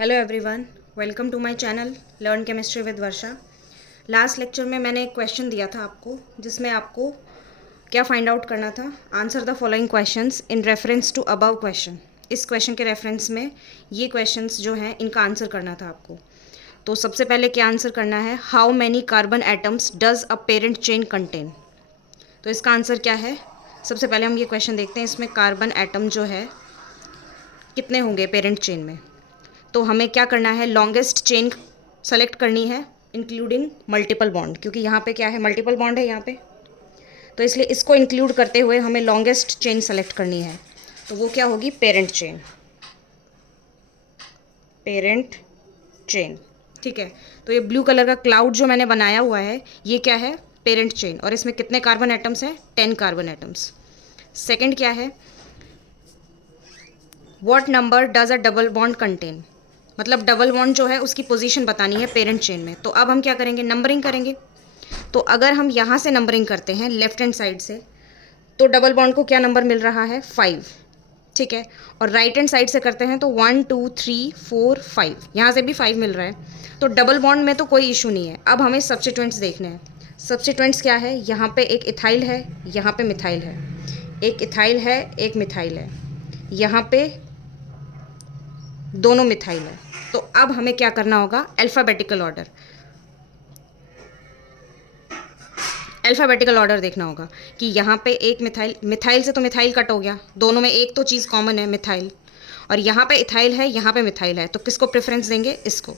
Hello everyone, welcome to my channel learn chemistry with Varsha. Last lecture में मैंने एक question दिया था आपको, जिसमें आपको क्या फाइंड आउट करना था। Answer the following questions in reference to above question. इस क्वेश्चन के रेफरेंस में ये क्वेश्चंस जो हैं इनका आंसर करना था आपको। तो सबसे पहले क्या आंसर करना है, how many carbon atoms does a parent chain contain. तो इसका आंसर क्या है, सबसे पहले हम ये क्वेश्चन देखते हैं। इसमें कार्बन एटम जो है कितने होंगे पेरेंट चेन में। तो हमें क्या करना है, लॉन्गेस्ट चेन सेलेक्ट करनी है इंक्लूडिंग मल्टीपल बॉन्ड, क्योंकि यहाँ पे क्या है, मल्टीपल बॉन्ड है यहाँ पे, तो इसलिए इसको इंक्लूड करते हुए हमें लॉन्गेस्ट चेन सेलेक्ट करनी है। तो वो क्या होगी, पेरेंट चेन। पेरेंट चेन, ठीक है। तो ये ब्लू कलर का क्लाउड जो मैंने बनाया हुआ है, ये क्या है, पेरेंट चेन। और इसमें कितने कार्बन एटम्स हैं, 10 कार्बन एटम्स। सेकेंड क्या है, what number does a double bond contain, मतलब डबल बॉन्ड जो है उसकी पोजीशन बतानी है पेरेंट चेन में। तो अब हम क्या करेंगे, नंबरिंग करेंगे। तो अगर हम यहाँ से नंबरिंग करते हैं लेफ्ट हैंड साइड से, तो डबल बॉन्ड को क्या नंबर मिल रहा है, 5, ठीक है। और राइट हैंड साइड से करते हैं तो 1 2 3 4 5, यहाँ से भी 5 मिल रहा है। तो डबल बॉन्ड में तो कोई इशू नहीं है। अब हमें सब्स्टिट्यूएंट्स देखने हैं। सब्स्टिट्यूएंट्स क्या है, यहाँ पे एक इथाइल है, यहाँ पे मिथाइल है, एक इथाइल है, एक मिथाइल है, यहाँ पे दोनों मिथाइल है। तो अब हमें क्या करना होगा, अल्फ़ाबेटिकल ऑर्डर। अल्फ़ाबेटिकल ऑर्डर देखना होगा कि यहाँ पे एक मिथाइल, मिथाइल से तो मिथाइल कट हो गया, दोनों में एक तो चीज़ कॉमन है, मिथाइल। और यहाँ पे इथाइल है, यहाँ पे मिथाइल है, तो किसको प्रेफरेंस देंगे, इसको,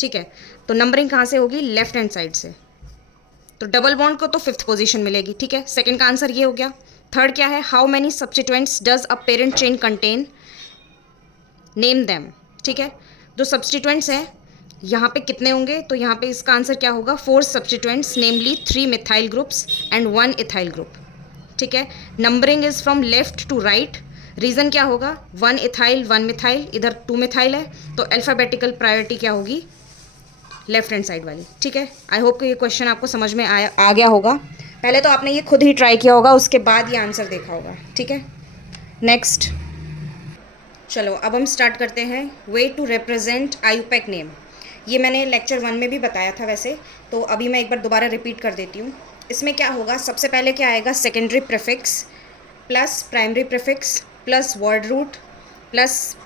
ठीक है। तो नंबरिंग कहाँ से होगी, लेफ्ट हैंड साइड से। तो डबल बॉन्ड को तो 5th पोजीशन मिलेगी, ठीक है। सेकंड का आंसर ये हो गया। थर्ड क्या है, how many substituents does a parent chain contain, name them, ठीक है। जो सब्स्टिट्यूएंट्स हैं यहाँ पे कितने होंगे, तो यहाँ पे इसका आंसर क्या होगा, 4 substituents, namely 3 methyl groups and 1 ethyl group, ठीक है। Numbering is from left to right. Reason क्या होगा, 1 इथाइल 1 मिथाइल, इधर 2 मिथाइल है, तो अल्फ़ाबेटिकल प्रायोरिटी क्या होगी, लेफ्ट हैंड साइड वाली, ठीक है। आई होप कि ये क्वेश्चन आपको समझ में आ गया होगा। पहले तो आपने ये खुद ही ट्राई किया होगा, उसके बाद ये आंसर देखा होगा, ठीक है। नेक्स्ट, चलो अब हम स्टार्ट करते हैं। Way to represent IUPAC name, ये मैंने लेक्चर 1 में भी बताया था वैसे, तो अभी मैं एक बार दोबारा रिपीट कर देती हूँ। इसमें क्या होगा, सबसे पहले क्या आएगा, secondary prefix plus primary prefix plus word root plus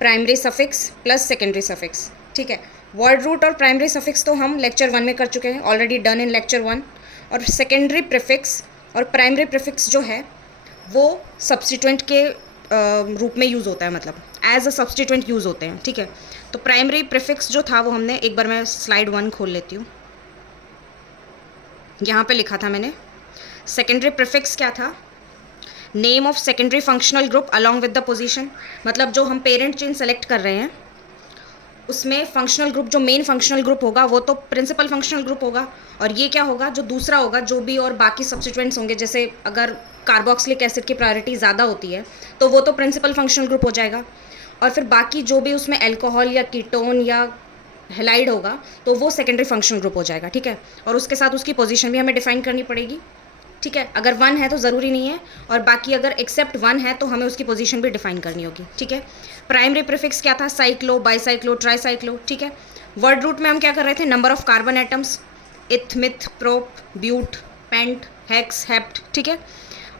primary suffix plus secondary suffix, ठीक है। वर्ड रूट और प्राइमरी सफिक्स तो हम लेक्चर 1 में कर चुके हैं, ऑलरेडी डन इन लेक्चर 1। और सेकेंडरी प्रीफिक्स और प्राइमरी प्रीफिक्स जो है वो सब्स्टिट्यूएंट के रूप में यूज़ होता है, मतलब एज अ सब्स्टिट्यूएंट यूज़ होते हैं, ठीक है। तो प्राइमरी प्रीफिक्स जो था वो हमने, एक बार मैं स्लाइड 1 खोल लेती हूँ, यहाँ पे लिखा था मैंने। सेकेंडरी प्रीफिक्स क्या था, name of secondary functional group along with the position, मतलब जो हम पेरेंट चेन सेलेक्ट कर रहे हैं उसमें फंक्शनल ग्रुप, जो मेन फंक्शनल ग्रुप होगा वो तो प्रिंसिपल फंक्शनल ग्रुप होगा। और ये क्या होगा, जो दूसरा होगा, जो भी और बाकी सब्स्टिट्यूएंट्स होंगे, जैसे अगर कार्बोक्सिलिक एसिड की प्रायोरिटी ज़्यादा होती है तो वो तो प्रिंसिपल फंक्शनल ग्रुप हो जाएगा। और फिर बाकी जो भी उसमें अल्कोहल या कीटोन या हेलाइड होगा तो वो सेकेंडरी फंक्शनल ग्रुप हो जाएगा, ठीक है। और उसके साथ उसकी पोजीशन भी हमें डिफाइन करनी पड़ेगी, ठीक है। अगर 1 है तो ज़रूरी नहीं है, और बाकी अगर एक्सेप्ट 1 है तो हमें उसकी पोजीशन भी डिफाइन करनी होगी, ठीक है। प्राइमरी प्रीफिक्स क्या था, साइक्लो, बाईसाइक्लो, ट्राईसाइक्लो, ठीक है। वर्ड रूट में हम क्या कर रहे थे, number of carbon atoms, eth, meth, prop, but, pent, hex, hept, ठीक है।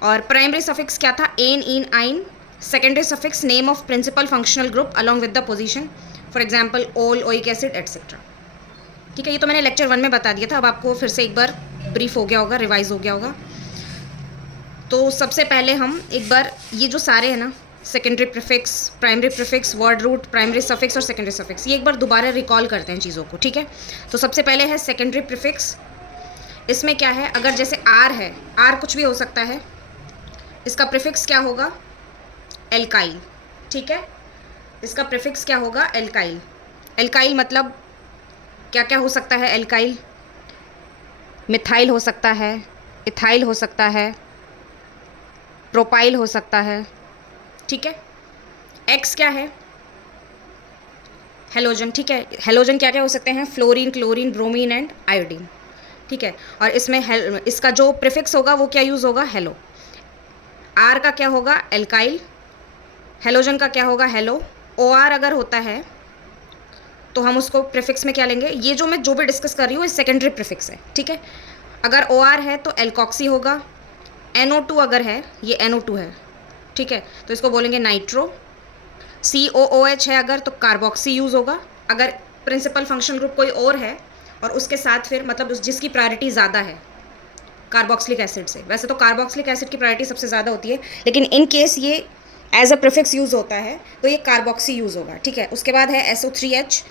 और प्राइमरी सफिक्स क्या था, ane, ene, yne. Secondary suffix, name of principal functional group along with the position, for example ol, oic acid, etcetera, ठीक है। ये तो मैंने लेक्चर 1 में बता दिया था, अब आपको फिर से एक बार ब्रीफ हो गया होगा, रिवाइज हो गया होगा। तो सबसे पहले हम एक बार ये जो सारे हैं ना, secondary prefix, primary prefix, word root, primary suffix और सेकेंडरी सफिक्स, ये एक बार दोबारा रिकॉल करते हैं चीज़ों को, ठीक है। तो सबसे पहले है सेकेंडरी प्रीफिक्स। इसमें क्या है, अगर जैसे आर है, आर कुछ भी हो सकता है, इसका प्रीफिक्स क्या होगा, एल्काइल, ठीक है। इसका प्रीफिक्स क्या होगा, एल्काइल। एल्काइल मतलब क्या क्या हो सकता है, एल्काइल मिथाइल हो सकता है, इथाइल हो सकता है, प्रोपाइल हो सकता है, ठीक है। एक्स क्या है, हेलोजन, ठीक है। हेलोजन क्या क्या हो सकते हैं, fluorine, chlorine, bromine and iodine, ठीक है। और इसमें इसका जो प्रीफिक्स होगा वो क्या यूज़ होगा, हेलो। आर का क्या होगा, एल्काइल। हेलोजन का क्या होगा, हेलो। OR अगर होता है तो हम उसको प्रीफिक्स में क्या लेंगे, ये जो मैं जो भी डिस्कस कर रही हूँ ये सेकेंडरी प्रीफिक्स है, ठीक है। अगर OR है तो एल्कॉक्सी होगा, NO2 अगर है, ये NO2 है, ठीक है, तो इसको बोलेंगे नाइट्रो। COOH है अगर तो कार्बोक्सी यूज़ होगा। अगर प्रिंसिपल फंक्शनल ग्रुप कोई और है और उसके साथ फिर मतलब जिसकी प्रायोरिटी ज़्यादा है कार्बोक्सिलिक एसिड से, वैसे तो कार्बोक्सिलिक एसिड की प्रायोरिटी सबसे ज़्यादा होती है, लेकिन इन केस ये एज अ प्रीफिक्स यूज़ होता है तो ये कार्बोक्सी यूज़ होगा, ठीक है। उसके बाद है SO3H,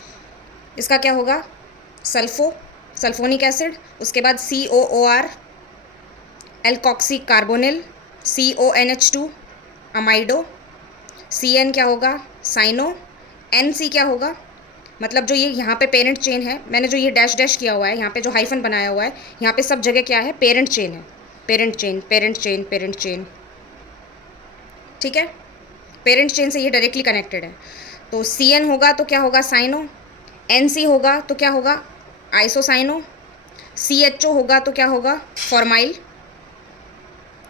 इसका क्या होगा, सल्फोनिक एसिड। उसके बाद COOR, alkoxy carbonyl, CONH2 amido, CN क्या होगा, साइनो, NC क्या होगा, मतलब जो ये यहाँ पे पेरेंट चेन है, मैंने जो ये डैश डैश किया हुआ है, यहाँ पे जो हाइफन बनाया हुआ है, यहाँ पे सब जगह क्या है, पेरेंट चेन है, parent chain, parent chain, parent chain, ठीक है। पेरेंट चेन से ये डायरेक्टली कनेक्टेड है। तो CN होगा तो क्या होगा, साइनो। NC होगा तो क्या होगा, आइसोसाइनो। CHO होगा तो क्या होगा, फॉर्माइल,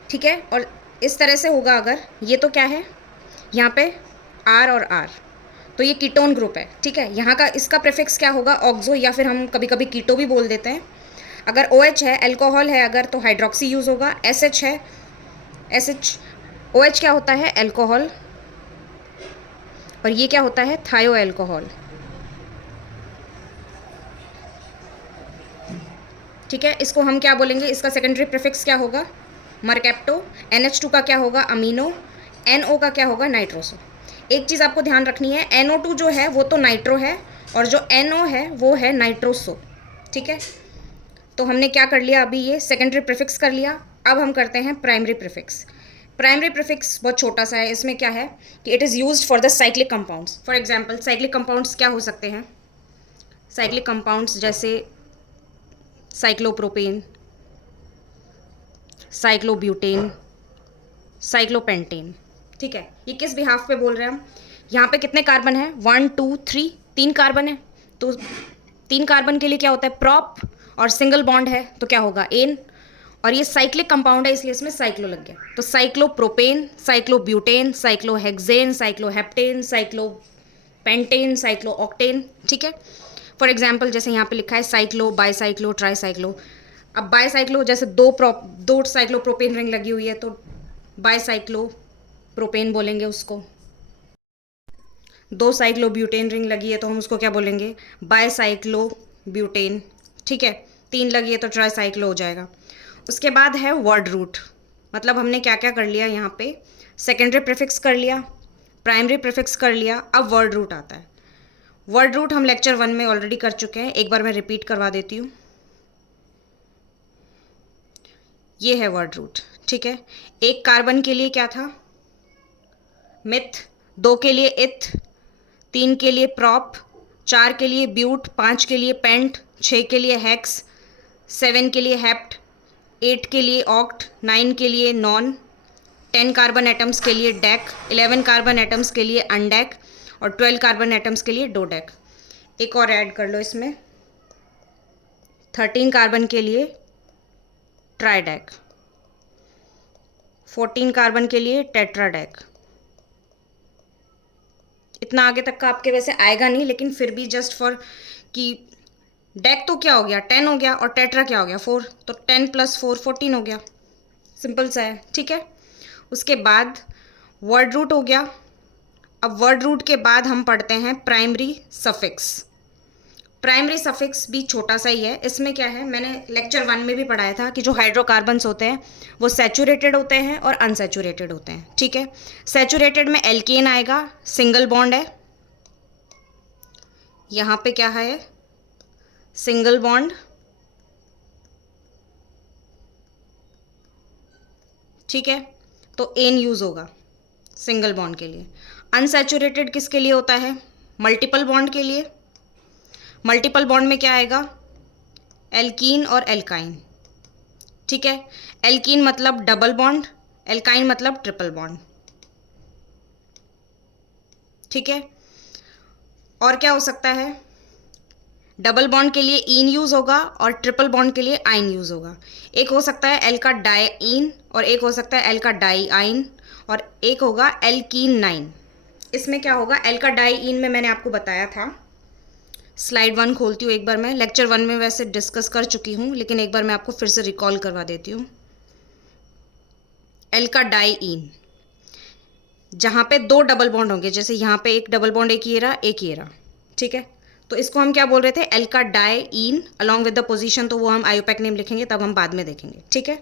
ठीक है। और इस तरह से होगा अगर ये, तो क्या है यहाँ पे R और R, तो ये कीटोन ग्रुप है, ठीक है। यहाँ का इसका प्रीफिक्स क्या होगा, ऑक्सो, या फिर हम कभी कभी कीटो भी बोल देते हैं। अगर OH है, अल्कोहल है अगर, तो हाइड्रोक्सी यूज़ होगा। SH है, SH, OH क्या होता है, अल्कोहल, और ये क्या होता है, थायो अल्कोहल, ठीक है। इसको हम क्या बोलेंगे, इसका सेकेंडरी प्रीफिक्स क्या होगा, मरकैप्टो। NH2 का क्या होगा, अमीनो। NO का क्या होगा, नाइट्रोसो। एक चीज़ आपको ध्यान रखनी है, NO2 जो है वो तो नाइट्रो है, और जो NO है वो है नाइट्रोसो, ठीक है। तो हमने क्या कर लिया, अभी ये सेकेंडरी प्रीफिक्स कर लिया। अब हम करते हैं प्राइमरी प्रीफिक्स। प्राइमरी प्रीफिक्स बहुत छोटा सा है, इसमें क्या है कि it is used for the cyclic compounds. For example cyclic compounds क्या हो सकते हैं, साइक्लिक कंपाउंड्स जैसे साइक्लोप्रोपेन, साइक्लोब्यूटेन, साइक्लोपेंटेन, ठीक है। ये किस बिहाफ पे बोल रहे हैं हम, यहाँ पे कितने कार्बन है, 1 2 3, 3 कार्बन है, तो 3 कार्बन के लिए क्या होता है, प्रॉप, और सिंगल बॉन्ड है तो क्या होगा, एन। और ये साइक्लिक कंपाउंड है इसलिए इसमें साइक्लो लग गया, तो साइक्लोप्रोपेन, साइक्लोब्यूटेन, साइक्लोहेक्सेन, साइक्लोहेप्टेन, साइक्लोपेंटेन, साइक्लोऑक्टेन, ठीक है। फॉर एग्जाम्पल जैसे यहाँ पे लिखा है साइक्लो, बाईसाइक्लो, ट्राईसाइक्लो। अब बाईसाइक्लो जैसे दो साइक्लोप्रोपेन रिंग लगी हुई है तो बाईसाइक्लो प्रोपेन बोलेंगे उसको। 2 साइक्लोब्यूटेन रिंग लगी है तो हम उसको क्या बोलेंगे, बाईसाइक्लोब्यूटेन, ठीक है। 3 लगी है तो ट्राईसाइक्लो हो जाएगा। उसके बाद है वर्ड रूट, मतलब हमने क्या क्या कर लिया यहाँ पे, सेकेंडरी प्रीफिक्स कर लिया, प्राइमरी प्रीफिक्स कर लिया, अब वर्ड रूट आता है। वर्ड रूट हम लेक्चर 1 में ऑलरेडी कर चुके हैं, एक बार मैं रिपीट करवा देती हूँ। ये है वर्ड रूट, ठीक है। 1 कार्बन के लिए क्या था, मिथ, 2 के लिए इथ, 3 के लिए प्रॉप, 4 के लिए ब्यूट, 5 के लिए पेंट, 6 के लिए हेक्स, 7 के लिए हेप्ट, 8 के लिए ऑक्ट, 9 के लिए नॉन, 10 कार्बन एटम्स के लिए डेक, 11 कार्बन एटम्स के लिए अनडेक, और 12 कार्बन एटम्स के लिए डोडेक। एक और ऐड कर लो इसमें, 13 कार्बन के लिए ट्राइडेक, 14 कार्बन के लिए टेट्राडेक। इतना आगे तक का आपके वैसे आएगा नहीं, लेकिन फिर भी जस्ट फॉर कि डेक तो क्या हो गया, 10 हो गया, और टेट्रा क्या हो गया, 4, तो 10 + 4 14 हो गया, सिंपल सा है, ठीक है। उसके बाद वर्ड रूट हो गया। अब वर्ड रूट के बाद हम पढ़ते हैं प्राइमरी सफिक्स। प्राइमरी सफिक्स भी छोटा सा ही है, इसमें क्या है, मैंने लेक्चर 1 में भी पढ़ाया था कि जो हाइड्रोकार्बन्स होते हैं वो सैचुरेटेड होते हैं और अनसैचुरेटेड होते हैं, ठीक है। सैचुरेटेड में एल्केन आएगा, सिंगल बॉन्ड है, यहाँ पे क्या है, सिंगल बॉन्ड, ठीक है, तो एन यूज़ होगा सिंगल बॉन्ड के लिए। अनसैचुरेटेड किसके लिए होता है, मल्टीपल बॉन्ड के लिए। मल्टीपल बॉन्ड में क्या आएगा, एल्कीन और एल्काइन, ठीक है। एल्कीन मतलब डबल बॉन्ड, एल्काइन मतलब ट्रिपल बॉन्ड, ठीक है। और क्या हो सकता है, डबल बॉन्ड के लिए ईन यूज़ होगा और ट्रिपल बॉन्ड के लिए आइन यूज़ होगा। एक हो सकता है एल का डाईन और एक हो सकता है एल का डाई आइन और एक होगा एल्कीन 9, इसमें क्या होगा, एल्काडाइइन में मैंने आपको बताया था, स्लाइड 1 खोलती हूँ एक बार, मैं लेक्चर 1 में वैसे डिस्कस कर चुकी हूँ, लेकिन एक बार मैं आपको फिर से रिकॉल करवा देती हूँ। एल्काडाइइन, जहाँ पे 2 डबल बॉन्ड होंगे, जैसे यहाँ पे एक डबल बॉन्ड, एक ये रहा, एक ये रहा, ठीक है, तो इसको हम क्या बोल रहे थे, एल्काडाइइन अलॉन्ग विद द पोजीशन, तो वो हम आयोपैक नेम लिखेंगे, तब हम बाद में देखेंगे, ठीक है।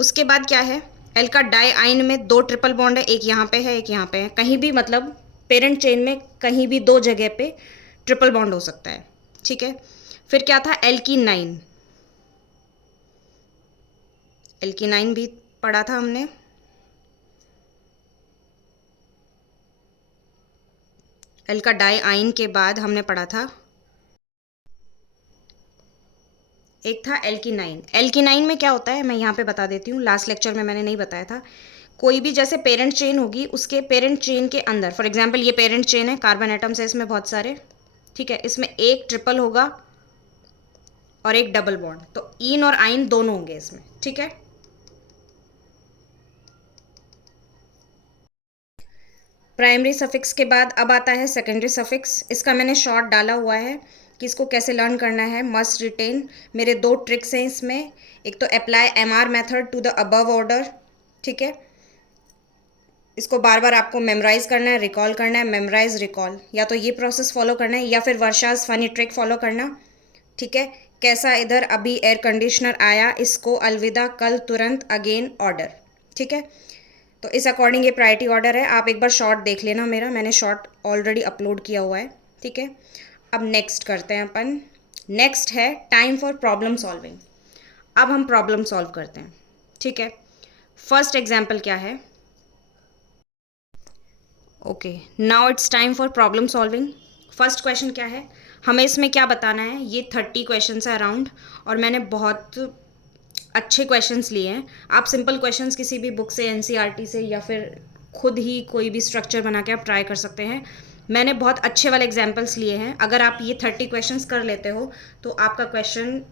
उसके बाद क्या है, एल्काडाइइन में 2 ट्रिपल बॉन्ड है, एक यहाँ पे है, एक यहाँ पे है, कहीं भी मतलब पेरेंट चेन में कहीं भी 2 जगह पे ट्रिपल बॉन्ड हो सकता है, ठीक है। फिर क्या था, एल्कीनाइन, एल्कीनाइन भी पढ़ा था हमने। एल्काडाइइन के बाद हमने पढ़ा था, एक था एल्कीनाइन। एल्कीनाइन में क्या होता है मैं यहाँ पे बता देती हूँ, लास्ट लेक्चर में मैंने नहीं बताया था। कोई भी जैसे पेरेंट चेन होगी, उसके पेरेंट चेन के अंदर, फॉर एग्जांपल ये पेरेंट चेन है, कार्बन एटम्स है इसमें बहुत सारे, ठीक है, इसमें एक ट्रिपल होगा और एक डबल बॉन्ड, तो इन और आइन दोनों होंगे इसमें, ठीक है। प्राइमरी सफिक्स के बाद अब आता है सेकेंडरी सफिक्स। इसका मैंने शॉर्ट डाला हुआ है कि इसको कैसे लर्न करना है, मस्ट रिटेन। मेरे 2 ट्रिक्स हैं इसमें, एक तो apply MR method to the above order, ठीक है, इसको बार बार आपको मेमोराइज करना है, रिकॉल करना है, मेमोराइज रिकॉल, या तो ये प्रोसेस फॉलो करना है या फिर वर्षाज फनी ट्रिक फॉलो करना, ठीक है। कैसा इधर अभी एयर कंडीशनर आया, इसको अलविदा, कल तुरंत, अगेन, ऑर्डर, ठीक है। तो इस अकॉर्डिंग ये प्रायोरिटी ऑर्डर है। आप एक बार शॉर्ट देख लेना मेरा, मैंने शॉर्ट ऑलरेडी अपलोड किया हुआ है, ठीक है। अब नेक्स्ट करते हैं अपन, नेक्स्ट है टाइम फॉर प्रॉब्लम सॉल्विंग। अब हम प्रॉब्लम सॉल्व करते हैं, ठीक है। फर्स्ट एग्जाम्पल क्या है, okay, now it's time for problem solving. First question क्या है, हमें इसमें क्या बताना है, ये 30 क्वेश्चन है अराउंड, और मैंने बहुत अच्छे क्वेश्चंस लिए हैं। आप सिंपल क्वेश्चंस किसी भी बुक से, एनसीईआरटी से, या फिर खुद ही कोई भी स्ट्रक्चर बना के आप ट्राई कर सकते हैं। मैंने बहुत अच्छे वाले एग्जाम्पल्स लिए हैं। अगर आप ये 30 क्वेश्चंस कर लेते हो तो आपका क्वेश्चन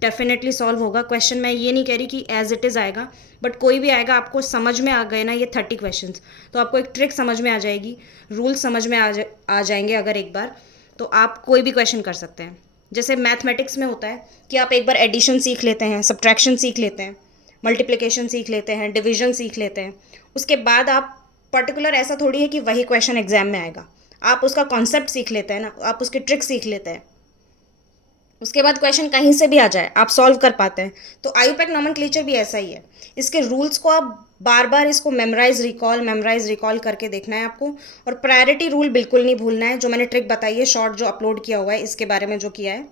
डेफिनेटली सॉल्व होगा। क्वेश्चन मैं ये नहीं कह रही कि एज इट इज़ आएगा, बट कोई भी आएगा, आपको समझ में आ गए ना ये 30 क्वेश्चंस, तो आपको एक ट्रिक समझ में आ जाएगी, रूल समझ में आ जाएंगे अगर एक बार, तो आप कोई भी क्वेश्चन कर सकते हैं। जैसे मैथमेटिक्स में होता है कि आप एक बार एडिशन सीख लेते हैं, सब्ट्रैक्शन सीख लेते हैं, मल्टीप्लिकेशन सीख लेते हैं, डिवीजन सीख लेते हैं, उसके बाद आप पर्टिकुलर, ऐसा थोड़ी है कि वही क्वेश्चन एग्जाम में आएगा, आप उसका कॉन्सेप्ट सीख लेते हैं ना, आप उसकी ट्रिक सीख लेते हैं, उसके बाद क्वेश्चन कहीं से भी आ जाए आप सॉल्व कर पाते हैं। तो आयुपैक नॉमेनक्लेचर भी ऐसा ही है, इसके रूल्स को आप बार बार इसको मेमोराइज रिकॉल करके देखना है आपको। और प्रायोरिटी रूल बिल्कुल नहीं भूलना है, जो मैंने ट्रिक बताई है, शॉर्ट जो अपलोड किया हुआ है इसके बारे में जो किया है,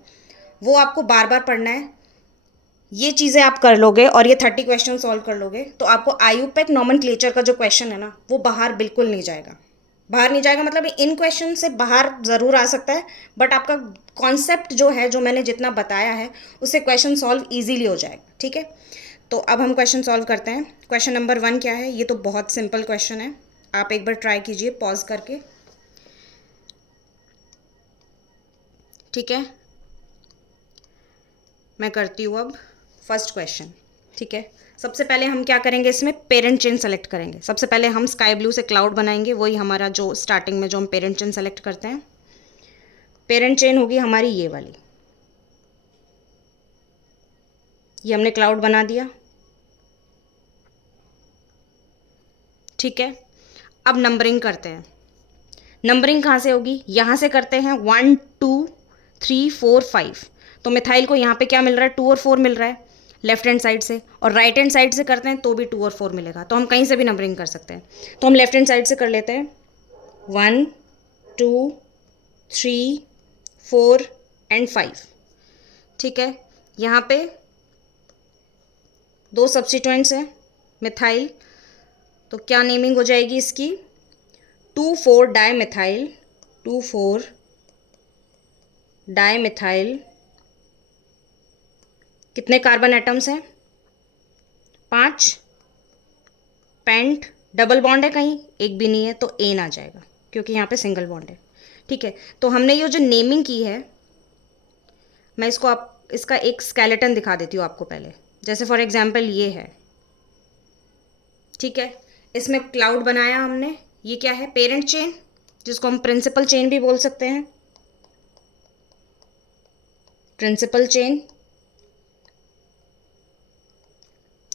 वो आपको बार बार पढ़ना है। ये चीज़ें आप कर लोगे और ये 30 क्वेश्चन सॉल्व कर लोगे, तो आपको आयुपैक नॉमेनक्लेचर का जो क्वेश्चन है ना, वो बाहर बिल्कुल नहीं जाएगा। बाहर नहीं जाएगा मतलब इन क्वेश्चन से बाहर ज़रूर आ सकता है, बट आपका कॉन्सेप्ट जो है, जो मैंने जितना बताया है, उससे क्वेश्चन सॉल्व इजीली हो जाएगा, ठीक है। तो अब हम क्वेश्चन सॉल्व करते हैं। क्वेश्चन नंबर 1 क्या है, ये तो बहुत सिंपल क्वेश्चन है, आप एक बार ट्राई कीजिए पॉज करके, ठीक है। मैं करती हूँ अब फर्स्ट क्वेश्चन, ठीक है। सबसे पहले हम क्या करेंगे, इसमें पेरेंट चेन सेलेक्ट करेंगे। सबसे पहले हम स्काई ब्लू से क्लाउड बनाएंगे, वही हमारा जो स्टार्टिंग में जो हम पेरेंट चेन सेलेक्ट करते हैं। पेरेंट चेन होगी हमारी ये वाली, ये हमने क्लाउड बना दिया, ठीक है। अब नंबरिंग करते हैं। नंबरिंग कहाँ से होगी, यहाँ से करते हैं 1 2 3 4 5। तो मिथाइल को यहाँ पे क्या मिल रहा है, 2 और 4 मिल रहा है लेफ्ट हैंड साइड से, और राइट हैंड साइड से करते हैं तो भी 2 और 4 मिलेगा, तो हम कहीं से भी नंबरिंग कर सकते हैं। तो हम लेफ्ट हैंड साइड से कर लेते हैं, 1 2 3 4 एंड 5, ठीक है। यहाँ पे 2 सब्स्टिट्यूएंट्स हैं मिथाइल, तो क्या नेमिंग हो जाएगी इसकी, 2,4 डाईमिथाइल, 2,4 डाईमिथाइल। कितने कार्बन एटम्स हैं, 5। पेंट, डबल बॉन्ड है कहीं, एक भी नहीं है, तो एन आ जाएगा क्योंकि यहाँ पे सिंगल बॉन्ड है, ठीक है। तो हमने ये जो नेमिंग की है, मैं इसको आप इसका एक स्केलेटन दिखा देती हूँ आपको पहले। जैसे फॉर एग्जांपल ये है, ठीक है, इसमें क्लाउड बनाया हमने, ये क्या है, पेरेंट चेन, जिसको हम प्रिंसिपल चेन भी बोल सकते हैं, प्रिंसिपल चेन।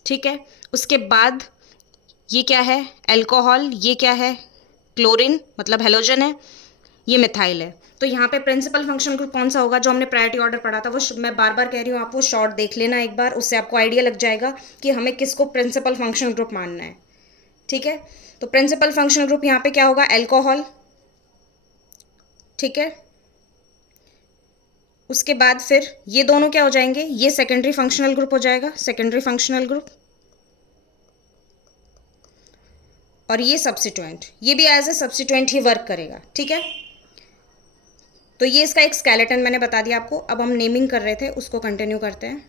ठीक है, उसके बाद ये क्या है, अल्कोहल, ये क्या है, क्लोरीन मतलब हेलोजन है, ये मिथाइल है। तो यहाँ पे प्रिंसिपल फंक्शनल ग्रुप कौन सा होगा, जो हमने प्रायोरिटी ऑर्डर पढ़ा था, वो मैं बार बार कह रही हूँ, आप वो शॉर्ट देख लेना एक बार, उससे आपको आइडिया लग जाएगा कि हमें किसको प्रिंसिपल फंक्शनल ग्रुप मानना है। ठीक है, तो प्रिंसिपल फंक्शनल ग्रुप यहाँ पे क्या होगा, अल्कोहल। ठीक है, उसके बाद फिर ये दोनों क्या हो जाएंगे, ये सेकेंडरी फंक्शनल ग्रुप हो जाएगा, सेकेंडरी फंक्शनल ग्रुप। और ये सब्स्टिट्यूएंट, ये भी एज ए सब्स्टिट्यूएंट ही वर्क करेगा। ठीक है, तो ये इसका एक स्केलेटन मैंने बता दिया आपको। अब हम नेमिंग कर रहे थे, उसको कंटिन्यू करते हैं।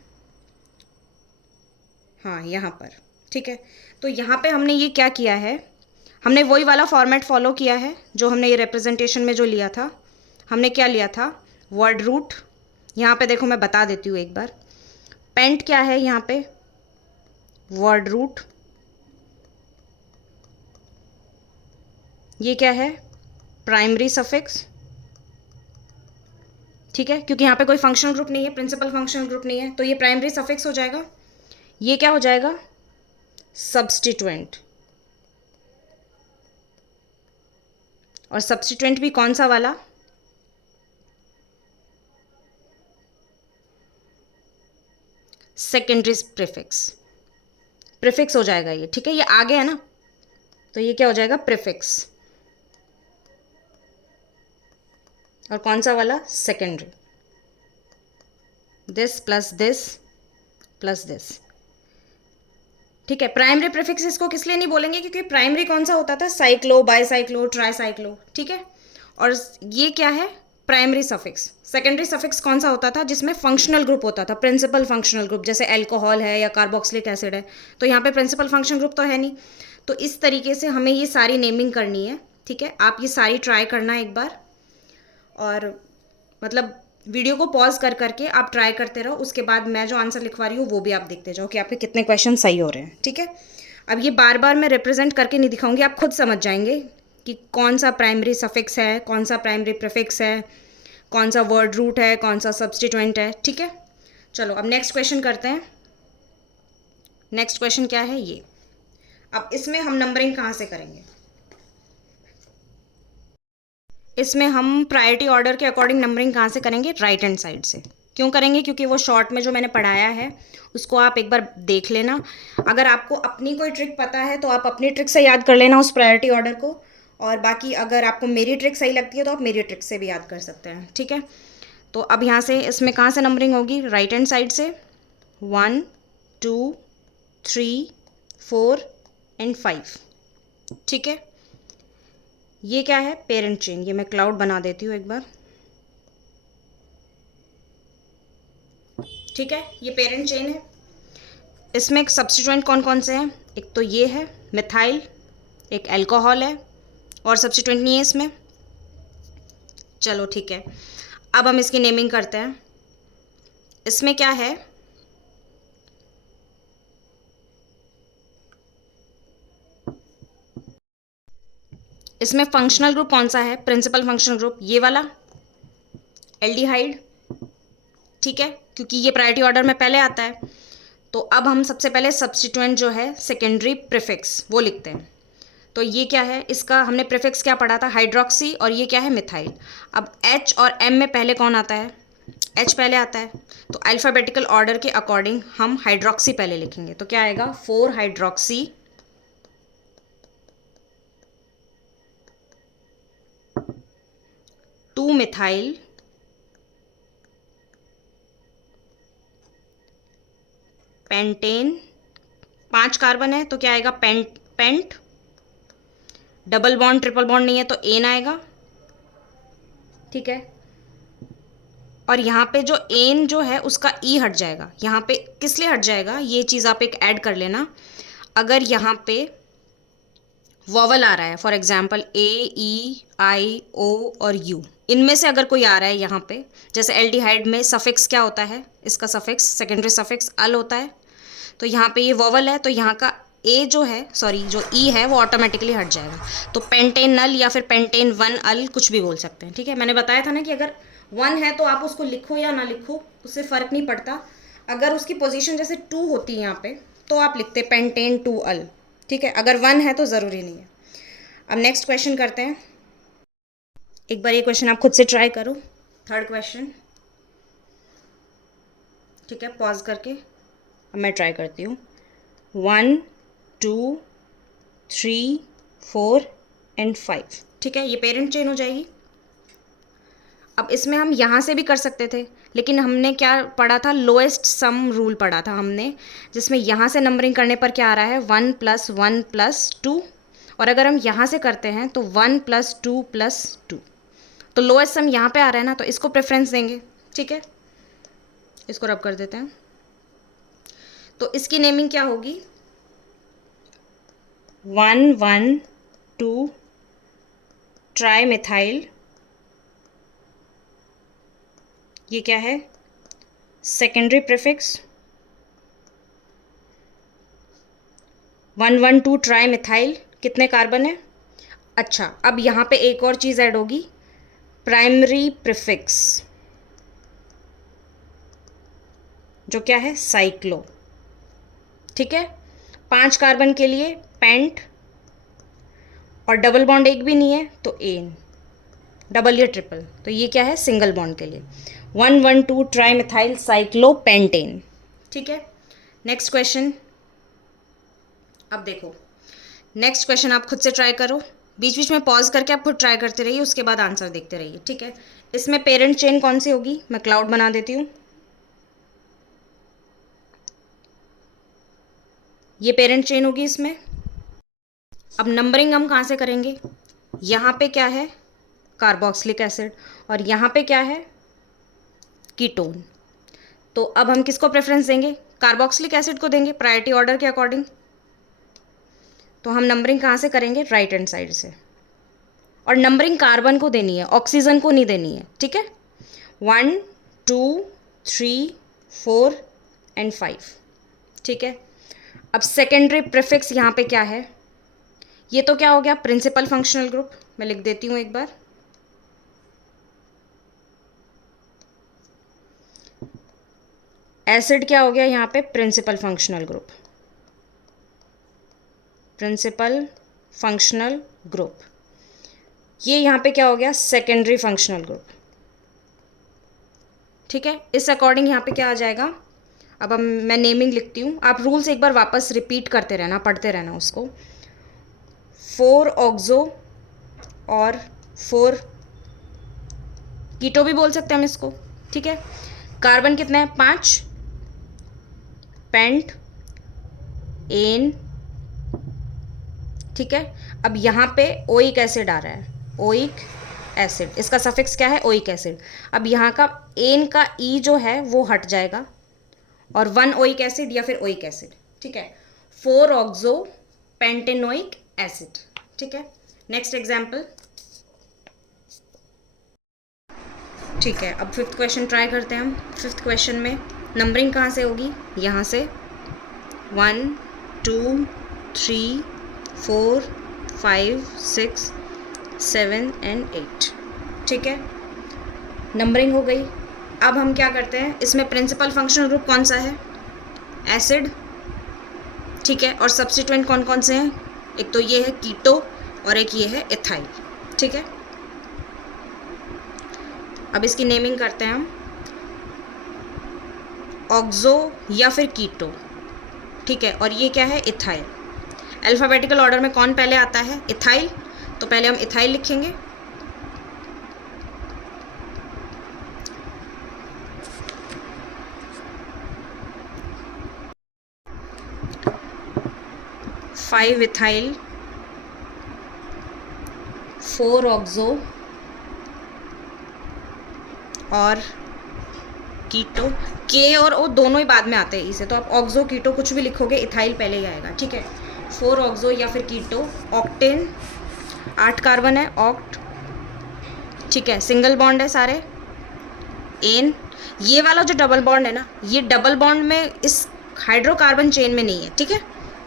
हाँ, यहाँ पर ठीक है, तो यहाँ पे हमने ये क्या किया है, हमने वही वाला फॉर्मेट फॉलो किया है जो हमने ये रिप्रेजेंटेशन में जो लिया था। हमने क्या लिया था, वर्ड रूट। यहाँ पे देखो मैं बता देती हूँ एक बार, पेंट क्या है यहाँ पे, वर्ड रूट। ये क्या है, प्राइमरी सफिक्स। ठीक है, क्योंकि यहाँ पे कोई फंक्शनल ग्रुप नहीं है, प्रिंसिपल फंक्शनल ग्रुप नहीं है, तो ये प्राइमरी सफिक्स हो जाएगा। ये क्या हो जाएगा, सब्स्टिट्यूएंट। और सब्स्टिट्यूएंट भी कौन सा वाला, सेकेंडरी प्रीफिक्स। प्रीफिक्स हो जाएगा ये। ठीक है, ये आगे है ना, तो ये क्या हो जाएगा, प्रीफिक्स। और कौन सा वाला, secondary. This plus this plus this. ठीक है, प्राइमरी प्रीफिक्स इसको किस लिए नहीं बोलेंगे, क्योंकि प्राइमरी कौन सा होता था, साइक्लो, बाईसाइक्लो, ट्राईसाइक्लो। ठीक है, और ये क्या है, प्राइमरी सफिक्स। सेकेंडरी सफिक्स कौन सा होता था, जिसमें फंक्शनल ग्रुप होता था, प्रिंसिपल फंक्शनल ग्रुप, जैसे अल्कोहल है या कार्बोक्सिलिक एसिड है। तो यहाँ पे प्रिंसिपल फंक्शनल ग्रुप तो है नहीं। तो इस तरीके से हमें ये सारी नेमिंग करनी है। ठीक है, आप ये सारी ट्राई करना एक बार, और मतलब वीडियो को पॉज कर करके आप ट्राई करते रहो। उसके बाद मैं जो आंसर लिखवा रही हूँ वो भी आप देखते जाओ कि आपके कितने क्वेश्चन सही हो रहे हैं। ठीक है, अब ये बार बार मैं रिप्रेजेंट करके नहीं दिखाऊंगी, आप खुद समझ जाएंगे कि कौन सा प्राइमरी सफिक्स है, कौन सा प्राइमरी प्रीफिक्स है, कौन सा वर्ड रूट है, कौन सा सब्स्टिट्यूएंट है। ठीक है, चलो अब नेक्स्ट क्वेश्चन करते हैं। नेक्स्ट क्वेश्चन क्या है ये, अब इसमें हम नंबरिंग कहाँ से करेंगे, इसमें हम प्रायोरिटी ऑर्डर के अकॉर्डिंग नंबरिंग कहाँ से करेंगे, राइट हैंड साइड से। क्यों करेंगे, क्योंकि वो शॉर्ट में जो मैंने पढ़ाया है उसको आप एक बार देख लेना। अगर आपको अपनी कोई ट्रिक पता है तो आप अपनी ट्रिक से याद कर लेना उस प्रायोरिटी ऑर्डर को, और बाकी अगर आपको मेरी ट्रिक सही लगती है तो आप मेरी ट्रिक से भी याद कर सकते हैं। ठीक है, तो अब यहाँ से इसमें कहाँ से नंबरिंग होगी, राइट हैंड साइड से। 1 2 3 4 एंड 5। ठीक है, ये क्या है, पेरेंट चेन। ये मैं क्लाउड बना देती हूँ एक बार। ठीक है, ये पेरेंट चेन है। इसमें एक सब्स्टिट्यूएंट कौन कौन से हैं, एक तो ये है मिथाइल, एक अल्कोहल है, और सब्स्टिट्यूएंट नहीं है इसमें। चलो ठीक है, अब हम इसकी नेमिंग करते हैं। इसमें क्या है, इसमें फंक्शनल ग्रुप कौन सा है, प्रिंसिपल फंक्शनल ग्रुप ये वाला, एल्डिहाइड। ठीक है, क्योंकि ये प्रायोरिटी ऑर्डर में पहले आता है। तो अब हम सबसे पहले सब्स्टिट्यूएंट जो है सेकेंडरी प्रीफिक्स वो लिखते हैं। तो ये क्या है, इसका हमने प्रीफिक्स क्या पढ़ा था, हाइड्रोक्सी, और ये क्या है, मिथाइल। अब एच और एम में पहले कौन आता है, एच पहले आता है। तो अल्फ़ाबेटिकल ऑर्डर के अकॉर्डिंग हम हाइड्रोक्सी पहले लिखेंगे। तो क्या आएगा, 4 हाइड्रोक्सी, 2 मिथाइल, पेंटेन। 5 कार्बन है तो क्या आएगा, pent, pent. Double bond triple bond नहीं है तो एन आएगा। ठीक है, और यहाँ पे जो एन जो है उसका ई हट जाएगा। यहाँ पे किस लिए हट जाएगा, ये चीज़ आप एक ऐड कर लेना। अगर यहाँ पे वॉवल आ रहा है, फॉर एग्जाम्पल ए, ई, आई, ओ और यू, इनमें से अगर कोई आ रहा है यहाँ पे, जैसे एल्डिहाइड में सफिक्स क्या होता है, इसका सफिक्स सेकेंडरी सफिक्स अल होता है। तो यहाँ पे ये वॉवल है तो यहाँ का ए जो है, सॉरी जो ई है वो ऑटोमेटिकली हट जाएगा। तो पेंटेन नल या फिर पेंटेन 1 अल कुछ भी बोल सकते हैं, ठीक है। मैंने बताया था ना कि अगर 1 है तो आप उसको लिखो या ना लिखो उससे फ़र्क नहीं पड़ता। अगर उसकी पोजीशन जैसे 2 होती है यहाँ पे तो आप लिखते पेंटेन 2 अल, ठीक है। अगर 1 है तो ज़रूरी नहीं है। अब नेक्स्ट क्वेश्चन करते हैं। एक बार ये क्वेश्चन आप खुद से ट्राई करो, थर्ड क्वेश्चन, ठीक है। पॉज करके अब मैं ट्राई करती हूँ। 1 2 3 4 एंड 5, ठीक है। ये पेरेंट चेन हो जाएगी। अब इसमें हम यहाँ से भी कर सकते थे, लेकिन हमने क्या पढ़ा था, लोएस्ट सम रूल पढ़ा था हमने, जिसमें यहाँ से नंबरिंग करने पर क्या आ रहा है 1 + 1 + 2, और अगर हम यहाँ से करते हैं तो 1 + 2 + 2, तो लोएस्ट सम यहाँ पे आ रहा है ना, तो इसको प्रेफरेंस देंगे, ठीक है। इसको रब कर देते हैं। तो इसकी नेमिंग क्या होगी, 1 1 2 ट्राई मिथाइल, ये क्या है, सेकेंडरी प्रीफिक्स 1 1 2 ट्राई मिथाइल, कितने कार्बन है। अच्छा, अब यहाँ पे एक और चीज़ ऐड होगी, प्राइमरी प्रीफिक्स, जो क्या है, साइक्लो, ठीक है। 5 कार्बन के लिए पेंट, और डबल बॉन्ड एक भी नहीं है तो एन, डबल या ट्रिपल, तो ये क्या है, सिंगल बॉन्ड के लिए 1 1 2 ट्राई मिथाइल साइक्लोपेंटेन, ठीक है। नेक्स्ट क्वेश्चन, अब देखो नेक्स्ट क्वेश्चन आप खुद से ट्राई करो, बीच बीच में पॉज करके आप खुद ट्राई करते रहिए, उसके बाद आंसर देखते रहिए, ठीक है। इसमें पेरेंट चेन कौन सी होगी, मैं क्लाउड बना देती हूँ। ये पेरेंट चेन होगी इसमें। अब नंबरिंग हम कहाँ से करेंगे, यहाँ पे क्या है, कार्बोक्सिलिक एसिड, और यहाँ पे क्या है, कीटोन। तो अब हम किसको प्रेफरेंस देंगे, कार्बोक्सिलिक एसिड को देंगे प्रायोरिटी ऑर्डर के अकॉर्डिंग। तो हम नंबरिंग कहाँ से करेंगे, राइट हैंड साइड से, और नंबरिंग कार्बन को देनी है, ऑक्सीजन को नहीं देनी है, ठीक है। 1 2 3 4 एंड 5, ठीक है। अब सेकेंडरी प्रीफिक्स यहाँ पे क्या है, ये तो क्या हो गया, प्रिंसिपल फंक्शनल ग्रुप, मैं लिख देती हूँ एक बार। एसिड क्या हो गया यहाँ पे, principal functional group, principal functional group. ये यहाँ पे क्या हो गया, सेकेंडरी फंक्शनल ग्रुप, ठीक है। इस अकॉर्डिंग यहाँ पे क्या आ जाएगा। अब हम मैं नेमिंग लिखती हूँ, आप रूल्स एक बार वापस रिपीट करते रहना, पढ़ते रहना उसको। 4 ऑक्सो और 4 कीटो भी बोल सकते हैं हम इसको, ठीक है। कार्बन कितने हैं, 5, पेंट, एन, ठीक है। अब यहाँ पे ओइक एसिड आ रहा है, ओइक एसिड, इसका सफिक्स क्या है, ओइक एसिड। अब यहाँ का एन का ई जो है वो हट जाएगा, और 1 ओइक एसिड या फिर ओइक एसिड, ठीक है। 4 ऑक्सो पेंटेनोइक एसिड, ठीक है। नेक्स्ट एग्जाम्पल, ठीक है। अब फिफ्थ क्वेश्चन ट्राई करते हैं हम। फिफ्थ क्वेश्चन में नंबरिंग कहाँ से होगी, यहाँ से 1 2 3 4 5 6 7 एंड 8, ठीक है। नंबरिंग हो गई। अब हम क्या करते हैं, इसमें प्रिंसिपल फंक्शनल ग्रुप कौन सा है, एसिड, ठीक है। और सब्स्टिट्यूएंट कौन कौन से हैं, एक तो ये है कीटो और एक ये है इथाइल, ठीक है। अब इसकी नेमिंग करते हैं हम, ऑक्सो या फिर कीटो, ठीक है। और ये क्या है, इथाइल। अल्फ़ाबेटिकल ऑर्डर में कौन पहले आता है, इथाइल, तो पहले हम इथाइल लिखेंगे। फाइव इथाइल, 4 ऑक्सो और कीटो। के और ओ दोनों ही बाद में आते हैं इसे, तो आप ऑक्सो कीटो कुछ भी लिखोगे, इथाइल पहले ही आएगा, ठीक है। 4 ऑक्सो या फिर कीटो। ऑक्टेन, 8 कार्बन है, ऑक्ट, ठीक है। सिंगल बॉन्ड है सारे। एन, ये वाला जो डबल बॉन्ड है ना, ये डबल बॉन्ड में इस हाइड्रोकार्बन चेन में नहीं है, ठीक है।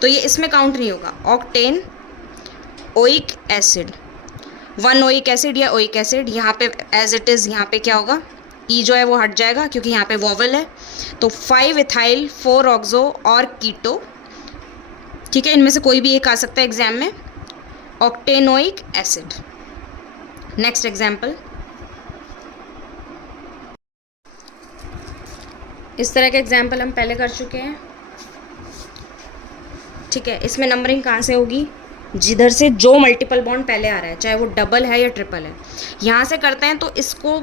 तो ये इसमें काउंट नहीं होगा। Octane oic acid, 1 oic acid या ओइक एसिड, यहाँ पे एज इट इज़ यहाँ पे क्या होगा, ई जो है वो हट जाएगा क्योंकि यहाँ पे वोवल है। तो 5 इथाइल 4 ऑक्सो और कीटो, ठीक है, इनमें से कोई भी एक आ सकता है एग्जाम में, ऑक्टेनोइक एसिड। नेक्स्ट एग्जाम्पल, इस तरह के एग्जाम्पल हम पहले कर चुके हैं, ठीक है। इसमें नंबरिंग कहाँ से होगी, जिधर से जो मल्टीपल बॉन्ड पहले आ रहा है, चाहे वो डबल है या ट्रिपल है, यहाँ से करते हैं तो इसको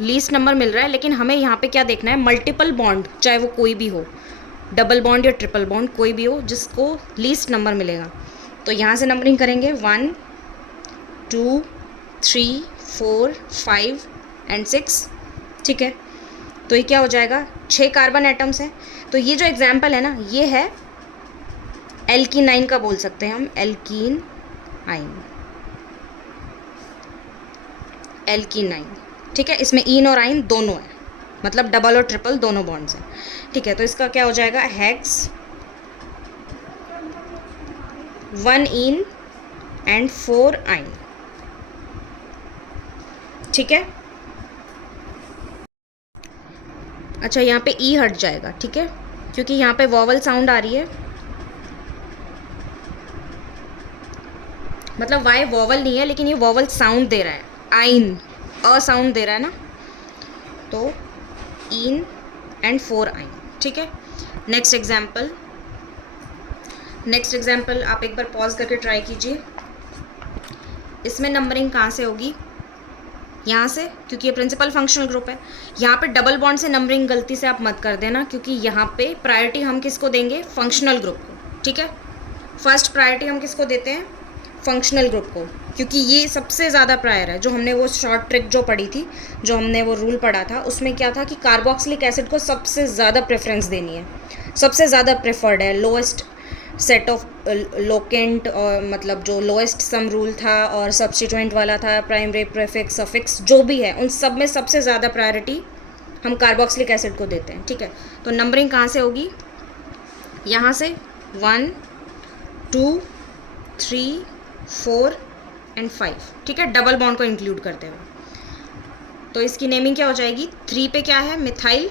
लीस्ट नंबर मिल रहा है, लेकिन हमें यहाँ पे क्या देखना है, मल्टीपल बॉन्ड, चाहे वो कोई भी हो, डबल बॉन्ड या ट्रिपल बॉन्ड कोई भी हो, जिसको लीस्ट नंबर मिलेगा। तो यहाँ से नंबरिंग करेंगे 1 2 3 4 5 एंड 6, ठीक है। तो ये क्या हो जाएगा, 6 कार्बन एटम्स हैं। तो ये जो एग्जाम्पल है ना, ये है एल्कीनाइन का, बोल सकते हैं हम एल्कीन आइन, एल्कीनाइन, ठीक है। इसमें इन और आइन दोनों है, मतलब डबल और ट्रिपल दोनों बॉन्ड्स हैं, ठीक है। तो इसका क्या हो जाएगा, हेक्स 1 इन एंड 4 आइन, ठीक है। अच्छा, यहाँ पे ई हट जाएगा, ठीक है, क्योंकि यहाँ पे वॉवल साउंड आ रही है, मतलब वाई वॉवल नहीं है लेकिन ये वॉवल साउंड दे रहा है, आइन अ साउंड दे रहा है ना, तो इन एंड 4 आइन, ठीक है। नेक्स्ट एग्जाम्पल, नेक्स्ट एग्जाम्पल आप एक बार पॉज करके ट्राई कीजिए। इसमें नंबरिंग कहाँ से होगी, यहाँ से, क्योंकि ये प्रिंसिपल फंक्शनल ग्रुप है। यहाँ पे डबल बॉन्ड से नंबरिंग गलती से आप मत कर देना, क्योंकि यहाँ पे प्रायोरिटी हम किसको देंगे, फंक्शनल ग्रुप को, ठीक है। फर्स्ट प्रायोरिटी हम किसको देते हैं, फंक्शनल ग्रुप को, क्योंकि ये सबसे ज़्यादा प्रायर है। जो हमने वो शॉर्ट ट्रिक जो पढ़ी थी, जो हमने वो रूल पढ़ा था, उसमें क्या था कि कार्बोक्सिलिक एसिड को सबसे ज़्यादा प्रेफरेंस देनी है, सबसे ज़्यादा प्रेफर्ड है, लोएस्ट सेट ऑफ लोकेंट, और मतलब जो लोएस्ट सम रूल था और सब्स्टिट्यूएंट वाला था, प्राइमरी प्रीफिक्स सफिक्स जो भी है, उन सब में सबसे ज़्यादा प्रायोरिटी हम कार्बोक्सिलिक एसिड को देते हैं, ठीक है। तो नंबरिंग कहाँ से होगी, यहाँ से 1 2 3 4 एंड 5, ठीक है, डबल बॉन्ड को इंक्लूड करते हुए। तो इसकी नेमिंग क्या हो जाएगी, 3 पे क्या है, मिथाइल,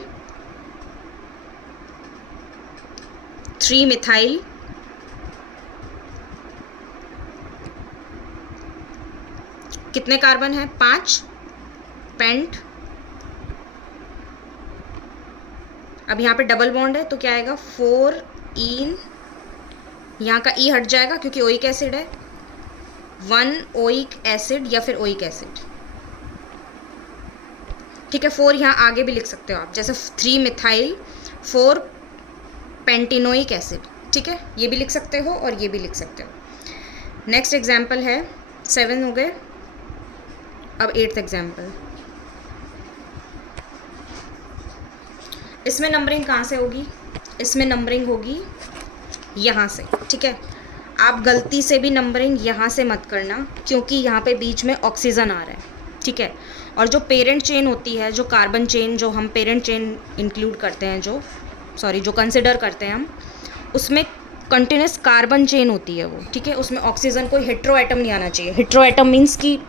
3 मिथाइल, कितने कार्बन है, 5, पेंट, अब यहाँ पे डबल बॉन्ड है तो क्या आएगा, 4 इन, यहाँ का ई हट जाएगा क्योंकि ओइक एसिड है, 1 ओइक एसिड या फिर ओइक एसिड, ठीक है। 4 यहाँ आगे भी लिख सकते हो आप, जैसे 3 मिथाइल 4 पेंटिनोइक एसिड, ठीक है, ये भी लिख सकते हो और ये भी लिख सकते हो। नेक्स्ट एग्जाम्पल है, 7 हो गए, अब 8th एग्जाम्पल। इसमें नंबरिंग कहाँ से होगी, इसमें नंबरिंग होगी यहाँ से, ठीक है। आप गलती से भी नंबरिंग यहाँ से मत करना, क्योंकि यहाँ पे बीच में ऑक्सीजन आ रहा है, ठीक है। और जो पेरेंट चेन होती है, जो कार्बन चेन, जो हम पेरेंट चेन इंक्लूड करते हैं, जो कंसिडर करते हैं हम, उसमें कंटिन्यूस कार्बन चेन होती है वो, ठीक है। उसमें ऑक्सीजन कोई हेट्रो एटम नहीं आना चाहिए। हेट्रो एटम मीन्स कि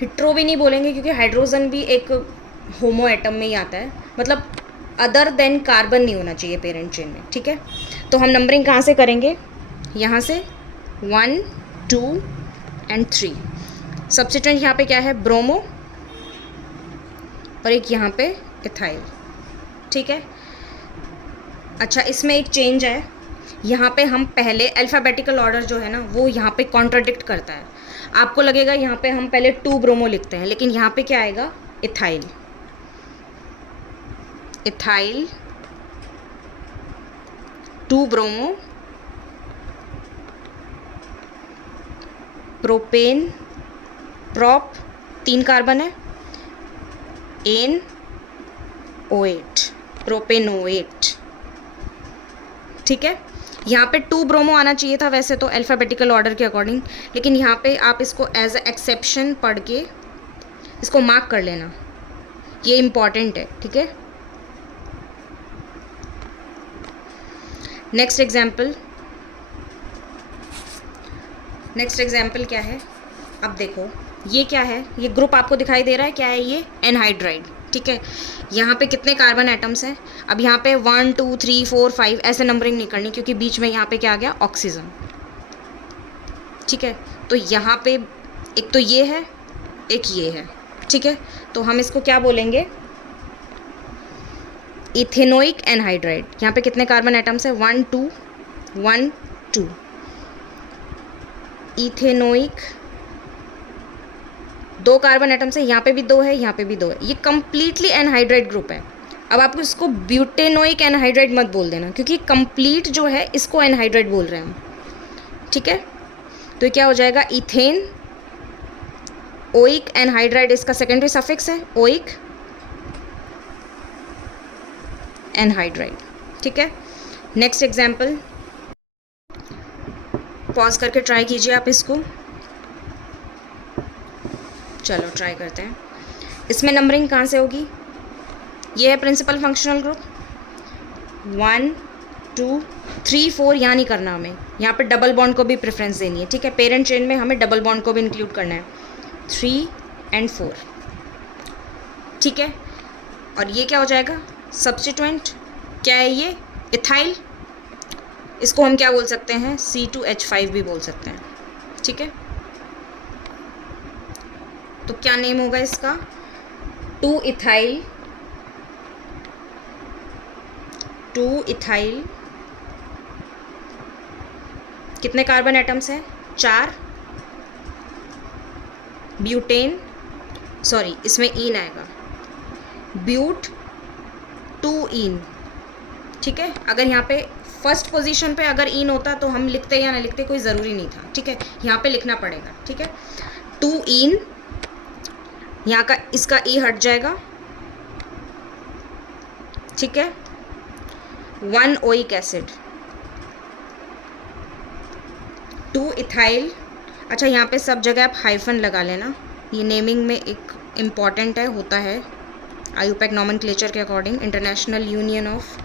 हेट्रो भी नहीं बोलेंगे, क्योंकि हाइड्रोजन भी एक होमो एटम में ही आता है, मतलब अदर देन कार्बन नहीं होना चाहिए पेरेंट चेन में, ठीक है। तो हम नंबरिंग कहाँ से करेंगे, यहाँ से 1 2 एंड 3। सब्स्टिट्यूएंट यहाँ पे क्या है, ब्रोमो, और एक यहाँ पे इथाइल, ठीक है। अच्छा, इसमें एक चेंज है, यहाँ पे हम पहले अल्फ़ाबेटिकल ऑर्डर जो है ना, वो यहाँ पे कॉन्ट्राडिक्ट करता है। आपको लगेगा यहाँ पे हम पहले 2 ब्रोमो लिखते हैं, लेकिन यहाँ पे क्या आएगा, ethyl, ethyl 2 bromo, propane, prop 3 carbon है, एन O8, प्रोपेनोएट, ठीक है। यहाँ पे 2 ब्रोमो आना चाहिए था वैसे तो अल्फ़ाबेटिकल ऑर्डर के अकॉर्डिंग, लेकिन यहाँ पे आप इसको एज ए एक्सेप्शन पढ़ के इसको मार्क कर लेना, ये इम्पॉर्टेंट है, ठीक है। नेक्स्ट एग्जाम्पल, नेक्स्ट एग्जाम्पल क्या है, अब देखो ये क्या है, ये ग्रुप आपको दिखाई दे रहा है, क्या है ये, एनहाइड्राइड, ठीक है। यहाँ पे कितने कार्बन एटम्स हैं, अब यहाँ पे 1 2 3 4 5 ऐसे नंबरिंग नहीं करनी, क्योंकि बीच में यहाँ पे क्या आ गया, ऑक्सीजन, ठीक है। तो यहाँ पे एक तो ये है, एक ये है, ठीक है। तो हम इसको क्या बोलेंगे, इथेनोइक एनहाइड्राइड। यहाँ पे कितने कार्बन एटम्स है, 1 2 1 2, इथेनोइक, 2 कार्बन एटम्स है, यहाँ पे भी 2 है, यहाँ पे भी 2 है, ये कंप्लीटली एनहाइड्राइड ग्रुप है। अब आपको इसको ब्यूटेनोइक एनहाइड्राइड मत बोल देना, क्योंकि कंप्लीट जो है इसको एनहाइड्राइड बोल रहे हैं हम, ठीक है। तो ये क्या हो जाएगा, इथेन ओइक एनहाइड्राइड, इसका सेकेंडरी सफिक्स है ओइक एनहाइड्राइड, ठीक है। नेक्स्ट एग्जाम्पल, पॉज करके ट्राई कीजिए आप इसको, चलो ट्राई करते हैं। इसमें नंबरिंग कहाँ से होगी, ये है प्रिंसिपल फंक्शनल ग्रुप, 1 2 3 4, यहाँ नहीं करना हमें, यहाँ पे डबल बॉन्ड को भी प्रेफरेंस देनी है, ठीक है। पेरेंट चेन में हमें डबल बॉन्ड को भी इंक्लूड करना है, 3 और 4, ठीक है। और ये क्या हो जाएगा, सब्स्टिट्यूएंट, क्या है ये, इथाइल, इसको हम क्या बोल सकते हैं, C2H5 भी बोल सकते हैं, ठीक है। तो क्या नेम होगा इसका, 2 इथाइल, 2 इथाइल, कितने कार्बन एटम्स हैं, 4, ब्यूटेन, सॉरी इसमें ईन आएगा, ब्यूट 2 ईन, ठीक है। अगर यहाँ पे फर्स्ट पोजीशन पे अगर ईन होता तो हम लिखते या ना लिखते कोई ज़रूरी नहीं था, ठीक है, यहाँ पे लिखना पड़ेगा, ठीक है। 2 ईन, यहाँ का इसका ई हट जाएगा, ठीक है। 1 ओइक एसिड, 2 इथाइल, अच्छा यहाँ पे सब जगह आप हाइफन लगा लेना, ये नेमिंग में एक इम्पॉर्टेंट है, होता है आईयूपैक नॉमेनक्लेचर के according, international union of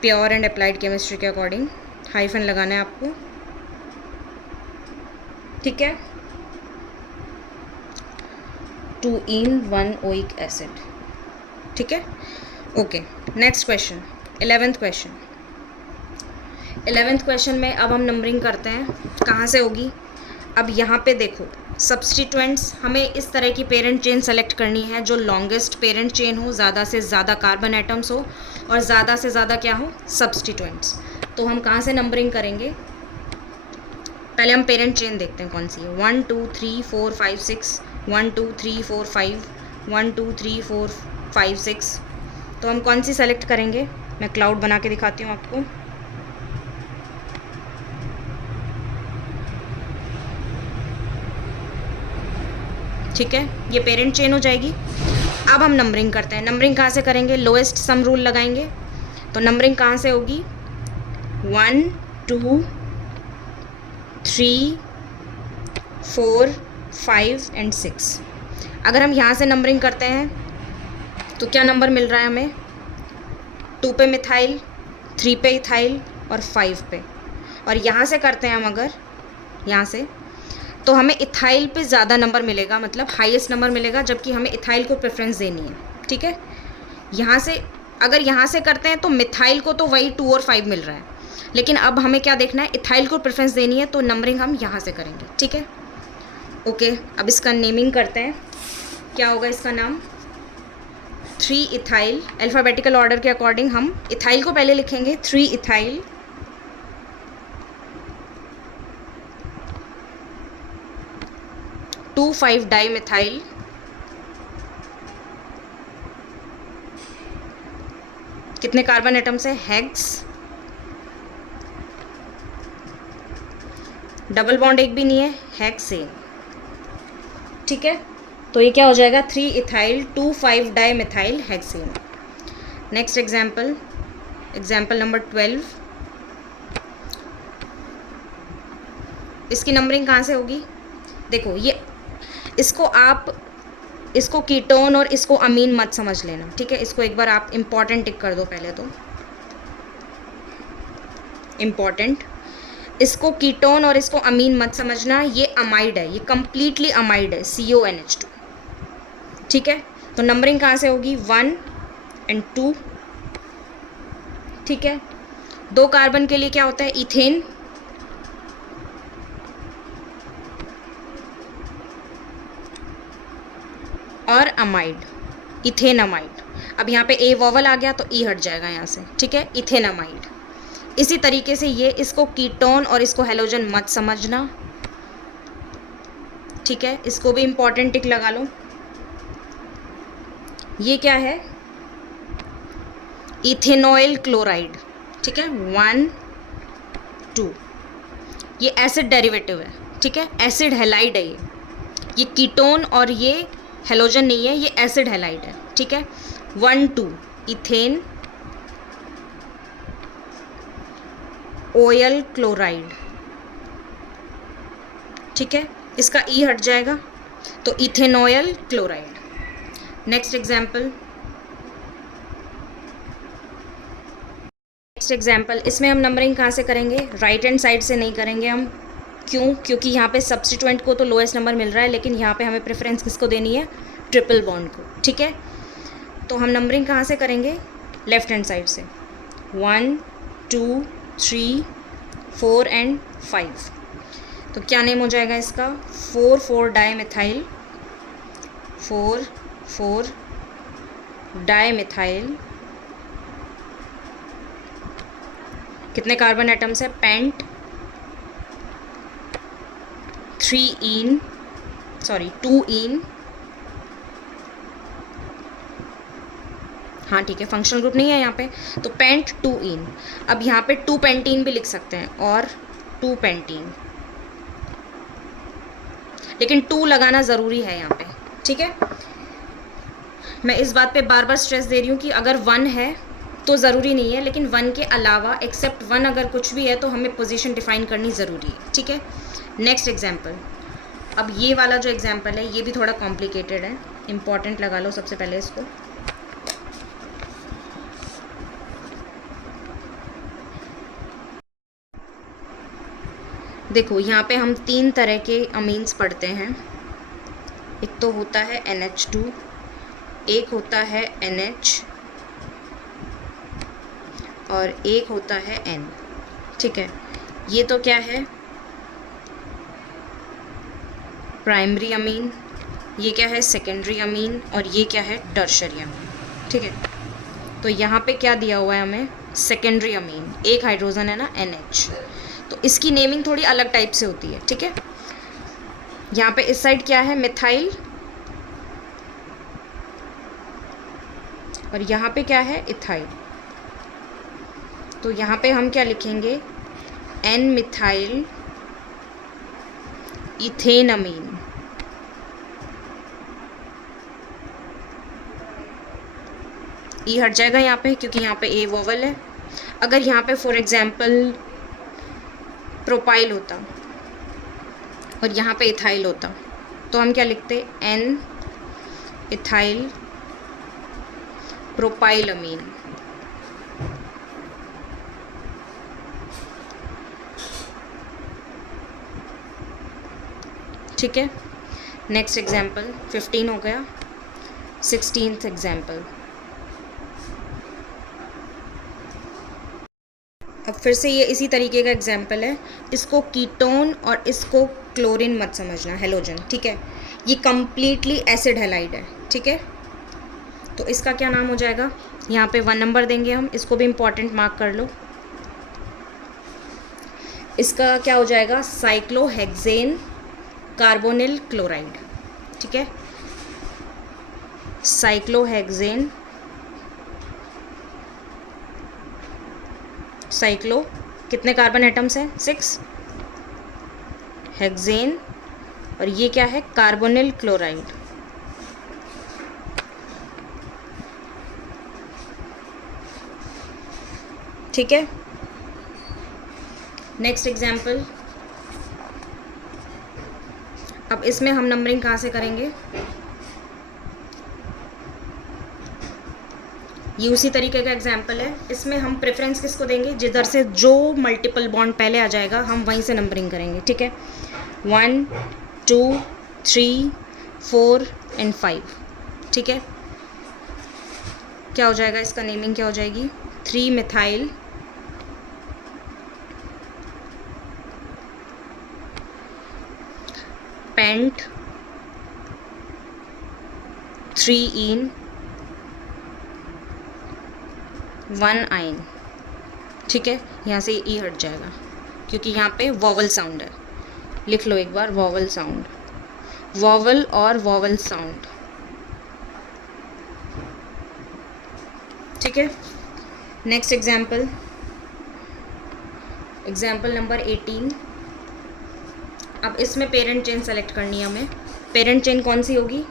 pure and applied chemistry के अकॉर्डिंग हाइफन लगाना है आपको, ठीक है। 2 इन 1 ओइक एसिड, ठीक है, okay. Next question, 11th question. 11th question में अब हम नंबरिंग करते हैं, कहाँ से होगी, अब यहाँ पे देखो सब्स्टिट्यूएंट्स, हमें इस तरह की पेरेंट चेन सेलेक्ट करनी है जो लॉन्गेस्ट पेरेंट चेन हो, ज़्यादा से ज़्यादा कार्बन एटम्स हो और ज़्यादा से ज़्यादा क्या हो, सब्स्टिट्यूएंट्स। तो हम कहाँ से नंबरिंग करेंगे, पहले हम पेरेंट चेन देखते हैं कौन सी है, 1 2 3 4 5 6, 1 2 3 4 5, 1 2 3 4 5 6। तो हम कौन सी सेलेक्ट करेंगे, मैं क्लाउड बना के दिखाती हूँ आपको, ठीक है, ये पेरेंट चेन हो जाएगी। अब हम नंबरिंग करते हैं, नंबरिंग कहाँ से करेंगे, लोएस्ट सम रूल लगाएंगे। तो नंबरिंग कहाँ से होगी, 1 2 3 4 5 एंड 6। अगर हम यहाँ से नंबरिंग करते हैं तो क्या नंबर मिल रहा है हमें, 2 पे मिथाइल, 3 पे इथाइल और 5 पे। और यहाँ से करते हैं हम अगर यहाँ से, तो हमें इथाइल पे ज़्यादा नंबर मिलेगा, मतलब हाईएस्ट नंबर मिलेगा, जबकि हमें इथाइल को प्रेफरेंस देनी है, ठीक है। यहाँ से अगर यहाँ से करते हैं तो मिथाइल को तो वही 2 और 5 मिल रहा है, लेकिन अब हमें क्या देखना है, इथाइल को प्रेफरेंस देनी है, तो नंबरिंग हम यहाँ से करेंगे, ठीक है, ओके। अब इसका नेमिंग करते हैं, क्या होगा इसका नाम, 3 इथाइल, अल्फ़ाबेटिकल ऑर्डर के अकॉर्डिंग हम इथाइल को पहले लिखेंगे, 3 इथाइल, 2 5 डाईमिथाइल, कितने कार्बन एटम्स है, हेक्स, डबल बॉन्ड एक भी नहीं है, हेक्सेन, ठीक है। तो ये क्या हो जाएगा, 3 ethyl 2 5 dimethyl hexane. Next example, example number 12। इसकी नंबरिंग कहाँ से होगी, देखो ये इसको आप इसको कीटोन और इसको अमीन मत समझ लेना, ठीक है। इसको एक बार आप इम्पॉर्टेंट टिक कर दो, पहले तो इम्पॉर्टेंट। इसको कीटोन और इसको अमीन मत समझना, ये अमाइड है, ये कंप्लीटली अमाइड है, CONH2। ठीक है, तो नंबरिंग कहाँ से होगी? 1 और 2। ठीक है, 2 कार्बन के लिए क्या होता है? इथेन, और अमाइड, इथेनमाइड। अब यहाँ पे ए वॉवल आ गया तो ई हट जाएगा यहाँ से। ठीक है, इथेनमाइड। इसी तरीके से ये, इसको कीटोन और इसको हेलोजन मत समझना। ठीक है, इसको भी इंपॉर्टेंट टिक लगा लो। ये क्या है? Ethanoyl chloride. ठीक है, 1 2। ये एसिड डेरिवेटिव है। ठीक है, एसिड हैलाइड है ये कीटोन और ये हेलोजन नहीं है, ये एसिड हैलाइड है। ठीक है, 1 2 इथेन ऑयल क्लोराइड। ठीक है, इसका ई हट जाएगा तो इथेनॉयल क्लोराइड। नेक्स्ट एग्जाम्पल, इसमें हम नंबरिंग कहाँ से करेंगे? राइट हैंड साइड से नहीं करेंगे हम। क्यों? क्योंकि यहाँ पे सब्स्टिट्यूएंट को तो लोएस्ट नंबर मिल रहा है, लेकिन यहाँ पे हमें प्रेफरेंस किसको देनी है? ट्रिपल बॉन्ड को। ठीक है, तो हम नंबरिंग कहाँ से करेंगे? लेफ्ट हैंड साइड से। 1 2 3 4 एंड 5। तो क्या नेम हो जाएगा इसका? 4 डाईमिथाइल, 4 डाईमिथाइल। कितने कार्बन एटम्स है? पेंट 2 इन। हाँ ठीक है, फंक्शनल ग्रुप नहीं है यहाँ पे, तो पेंट 2 इन। अब यहाँ पे 2 पेंटीन भी लिख सकते हैं, और 2 पेंटीन, लेकिन 2 लगाना ज़रूरी है यहाँ पे। ठीक है, मैं इस बात पे बार बार स्ट्रेस दे रही हूँ कि अगर 1 है तो ज़रूरी नहीं है, लेकिन 1 के अलावा एक्सेप्ट 1 अगर कुछ भी है तो हमें पोजीशन डिफाइन करनी ज़रूरी है। ठीक है, नेक्स्ट एग्जाम्पल। अब ये वाला जो एग्जाम्पल है ये भी थोड़ा कॉम्प्लिकेटेड है, इम्पॉर्टेंट लगा लो सबसे पहले इसको। देखो यहाँ पे हम 3 तरह के अमीन्स पढ़ते हैं। एक तो होता है NH2, एक होता है NH, और एक होता है N। ठीक है, ये तो क्या है? प्राइमरी अमीन, ये क्या है? सेकेंडरी अमीन, और ये क्या है? टर्शरी अमीन। ठीक है, तो यहाँ पे क्या दिया हुआ है हमें? सेकेंडरी अमीन, एक हाइड्रोजन है ना, NH, तो इसकी नेमिंग थोड़ी अलग टाइप से होती है। ठीक है, यहाँ पे इस साइड क्या है? मिथाइल, और यहाँ पे क्या है? इथाइल। तो यहाँ पे हम क्या लिखेंगे? N methyl इथेनमीन। ई हट जाएगा यहाँ पे, क्योंकि यहाँ पे ए वोवल है। अगर यहाँ पे फॉर एग्जाम्पल प्रोपाइल होता और यहाँ पे इथाइल होता तो हम क्या लिखते? N ethyl propylamine. ठीक है, नेक्स्ट एग्जाम्पल 15 हो गया। 16th example. अब फिर से ये इसी तरीके का एग्जाम्पल है। इसको कीटोन और इसको क्लोरीन मत समझना, हेलोजन। ठीक है, ये कम्प्लीटली एसिड हैलाइड है। ठीक है, तो इसका क्या नाम हो जाएगा? यहाँ पे 1 नंबर देंगे हम, इसको भी इम्पॉर्टेंट मार्क कर लो। इसका क्या हो जाएगा? Cyclohexane carbonyl chloride. ठीक है, साइक्लोहेक्सेन, साइक्लो कितने कार्बन एटम्स हैं? 6 हेक्सेन, और ये क्या है? Carbonyl chloride. ठीक है, नेक्स्ट एग्जाम्पल। अब इसमें हम नंबरिंग कहाँ से करेंगे? ये उसी तरीके का एग्जाम्पल है। इसमें हम प्रेफरेंस किसको देंगे, जिधर से जो मल्टीपल बॉन्ड पहले आ जाएगा हम वहीं से नंबरिंग करेंगे, ठीक है। 1 2 3 4 एंड 5, ठीक है। क्या हो जाएगा इसका नेमिंग, क्या हो जाएगी, 3 मिथाइल पेंट 3 इन 1 आइन, ठीक है। यहाँ से ई हट जाएगा क्योंकि यहाँ पे वॉवल साउंड है। लिख लो एक बार, वॉवल साउंड, वॉवल और वॉवल साउंड, ठीक है। Next example, example number 18। अब इसमें पेरेंट चेन सेलेक्ट करनी है हमें। पेरेंट चेन कौन सी होगी,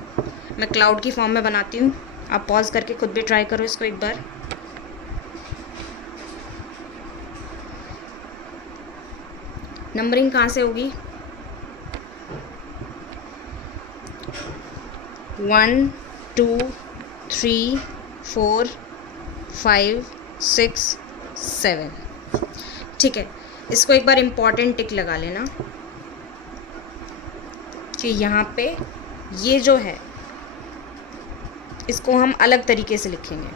मैं क्लाउड की फॉर्म में बनाती हूँ, आप पॉज करके खुद भी ट्राई करो इसको एक बार। नंबरिंग कहाँ से होगी, 1 2 3 4 5 6 7, ठीक है। इसको एक बार इम्पॉर्टेंट टिक लगा लेना कि यहाँ पे ये जो है इसको हम अलग तरीके से लिखेंगे।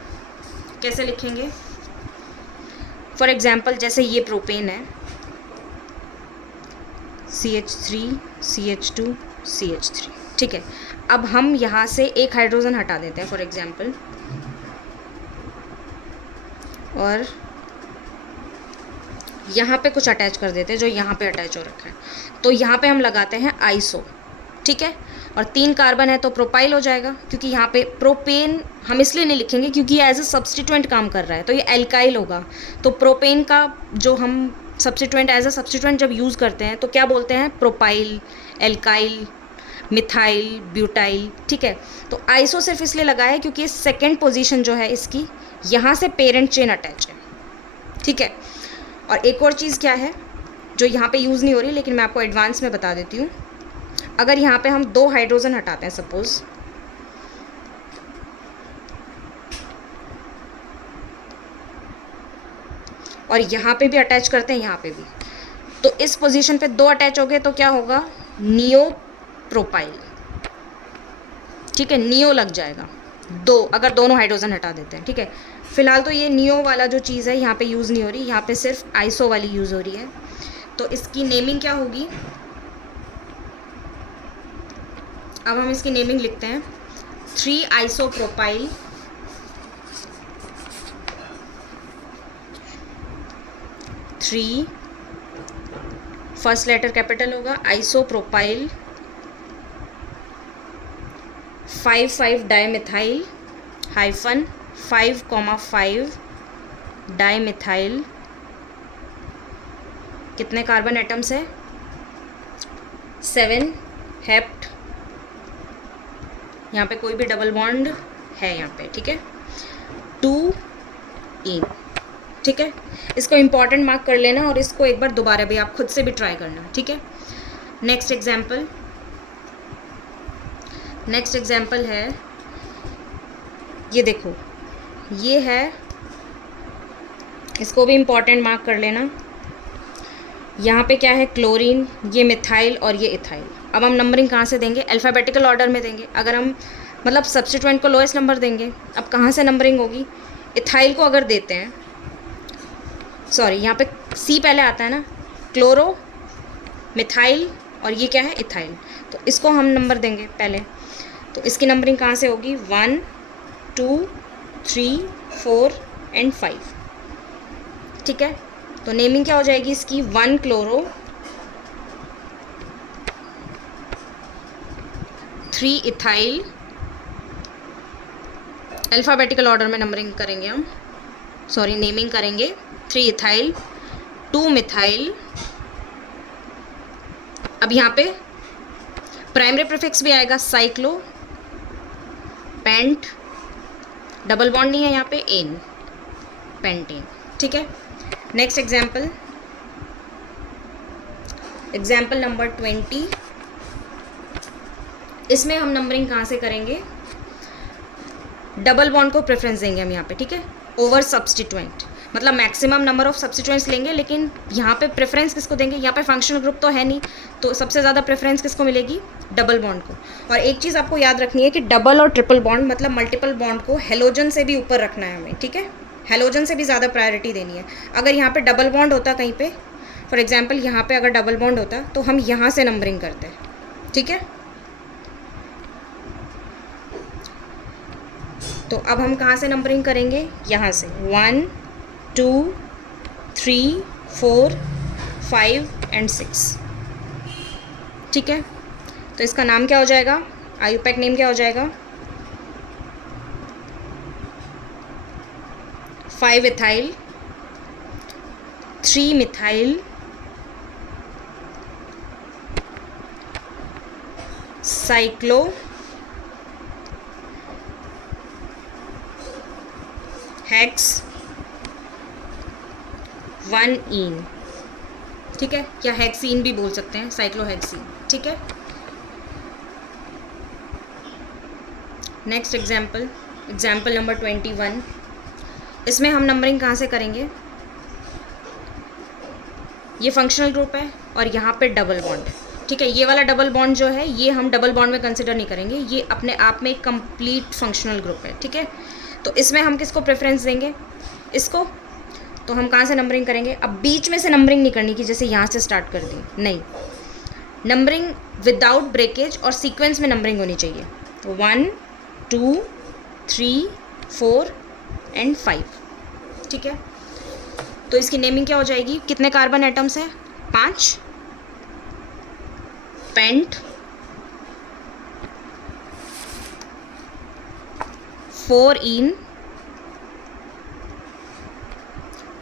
कैसे लिखेंगे, फॉर एग्जाम्पल जैसे ये प्रोपेन है, CH3 CH2 CH3, ठीक है। अब हम यहाँ से एक हाइड्रोजन हटा देते हैं फॉर एग्जाम्पल, और यहाँ पे कुछ अटैच कर देते हैं जो यहाँ पे अटैच हो रखा है। तो यहाँ पे हम लगाते हैं आइसो, ठीक है। और 3 कार्बन है तो प्रोपाइल हो जाएगा, क्योंकि यहाँ पे प्रोपेन हम इसलिए नहीं लिखेंगे क्योंकि एज ए सब्सटीट्यूएंट काम कर रहा है, तो ये एल्काइल होगा। तो प्रोपेन का जो हम सब्सटीट्यूएंट एज ए सब्सटीट्यूएंट जब यूज़ करते हैं तो क्या बोलते हैं, प्रोपाइल, एल्काइल, मिथाइल, ब्यूटाइल, ठीक है। तो आइसो सिर्फ इसलिए लगा है क्योंकि सेकेंड पोजीशन जो है इसकी यहाँ से पेरेंट चेन अटैच है, ठीक है। और एक और चीज़ क्या है जो यहाँ पे यूज़ नहीं हो रही लेकिन मैं आपको एडवांस में बता देती हूँ। अगर यहाँ पे हम 2 हाइड्रोजन हटाते हैं सपोज, और यहाँ पे भी अटैच करते हैं, यहाँ पे भी, तो इस पोजीशन पे 2 अटैच हो गए तो क्या होगा, नियो प्रोपाइल, ठीक है। नियो लग जाएगा 2 अगर दोनों हाइड्रोजन हटा देते हैं, ठीक है। फिलहाल तो ये नियो वाला जो चीज़ है यहाँ पे यूज़ नहीं हो रही, यहाँ पे सिर्फ आइसो वाली यूज़ हो रही है। तो इसकी नेमिंग क्या होगी, अब हम इसकी नेमिंग लिखते हैं 3 आइसोप्रोपाइल 3, फर्स्ट लेटर कैपिटल होगा, आइसोप्रोपाइल 5 डाईमिथाइल हाइफन 5,5 डाईमिथाइल। कितने कार्बन एटम्स है, 7 हेप्ट, यहाँ पे कोई भी डबल बॉन्ड है यहाँ पे, ठीक है। 2 इन, ठीक है। इसको इम्पॉर्टेंट मार्क कर लेना और इसको एक बार दोबारा भी आप खुद से भी ट्राई करना, ठीक है। नेक्स्ट एग्जाम्पल, नेक्स्ट एग्जाम्पल है, ये देखो ये है, इसको भी इम्पॉर्टेंट मार्क कर लेना। यहाँ पे क्या है, क्लोरीन, ये मिथाइल और ये इथाइल। अब हम नंबरिंग कहाँ से देंगे, अल्फ़ाबेटिकल ऑर्डर में देंगे। अगर हम मतलब सब्स्टिट्यूएंट को लोएस्ट नंबर देंगे, अब कहाँ से नंबरिंग होगी, इथाइल को अगर देते हैं, सॉरी यहाँ पे सी पहले आता है ना, क्लोरो, मिथाइल और ये क्या है, इथाइल, तो इसको हम नंबर देंगे पहले। तो इसकी नंबरिंग कहाँ से होगी, 1 2 3 4 एंड 5, ठीक है। तो नेमिंग क्या हो जाएगी इसकी, 1 क्लोरो 3 इथाइल, अल्फ़ाबेटिकल ऑर्डर में नंबरिंग करेंगे हम, सॉरी नेमिंग करेंगे, 3 इथाइल 2 मिथाइल। अब यहाँ पे प्राइमरी प्रीफिक्स भी आएगा, साइक्लो, पेंट, डबल बॉन्ड नहीं है यहाँ पे, एन, पेंटेन, ठीक है। Next example, example number 20। इसमें हम नंबरिंग कहाँ से करेंगे, डबल बॉन्ड को प्रेफरेंस देंगे हम यहाँ पे, ठीक है, ओवर सब्सटीट्यूएंट। मतलब मैक्सिमम नंबर ऑफ सब्सटीट्यूएंट्स लेंगे, लेकिन यहाँ पे प्रेफरेंस किसको देंगे? यहाँ पे फंक्शनल ग्रुप तो है नहीं, तो सबसे ज़्यादा प्रेफरेंस किसको मिलेगी? डबल बॉन्ड को। और एक चीज़ आपको याद रखनी है कि डबल और ट्रिपल बॉन्ड मतलब मल्टीपल बॉन्ड को हेलोजन से भी ऊपर रखना है हमें, ठीक है, हेलोजन से भी ज़्यादा प्रायोरिटी देनी है। अगर यहाँ पे डबल बॉन्ड होता कहीं पे, फॉर एग्जांपल यहाँ पे अगर डबल बॉन्ड होता तो हम यहाँ से नंबरिंग करते, ठीक है। तो अब हम कहाँ से नंबरिंग करेंगे? यहाँ से 1 2 3 4 5 एंड 6, ठीक है। तो इसका नाम क्या हो जाएगा? आयुपैक नेम क्या हो जाएगा? 5 इथाइल 3 मिथाइल साइक्लो हेक्स 1 इन, ठीक है, या हेक्सीन भी बोल सकते हैं, साइक्लोहेक्सीन, ठीक है। Next example, example number 21। इसमें हम नंबरिंग कहाँ से करेंगे? ये फंक्शनल ग्रुप है और यहाँ पे डबल बॉन्ड है, ठीक है। ये वाला डबल बॉन्ड जो है ये हम डबल बॉन्ड में कंसिडर नहीं करेंगे, ये अपने आप में एक कंप्लीट फंक्शनल ग्रुप है, ठीक है। तो इसमें हम किसको प्रेफरेंस देंगे? इसको। तो हम कहाँ से नंबरिंग करेंगे? अब बीच में से नंबरिंग नहीं करनी कि जैसे यहाँ से स्टार्ट कर दी, नहीं, नंबरिंग विदाउट ब्रेकेज और सीक्वेंस में नंबरिंग होनी चाहिए। तो 1 2 3 4 एंड 5, ठीक है। तो इसकी नेमिंग क्या हो जाएगी? कितने कार्बन एटम्स हैं? 5, पेंट 4 इन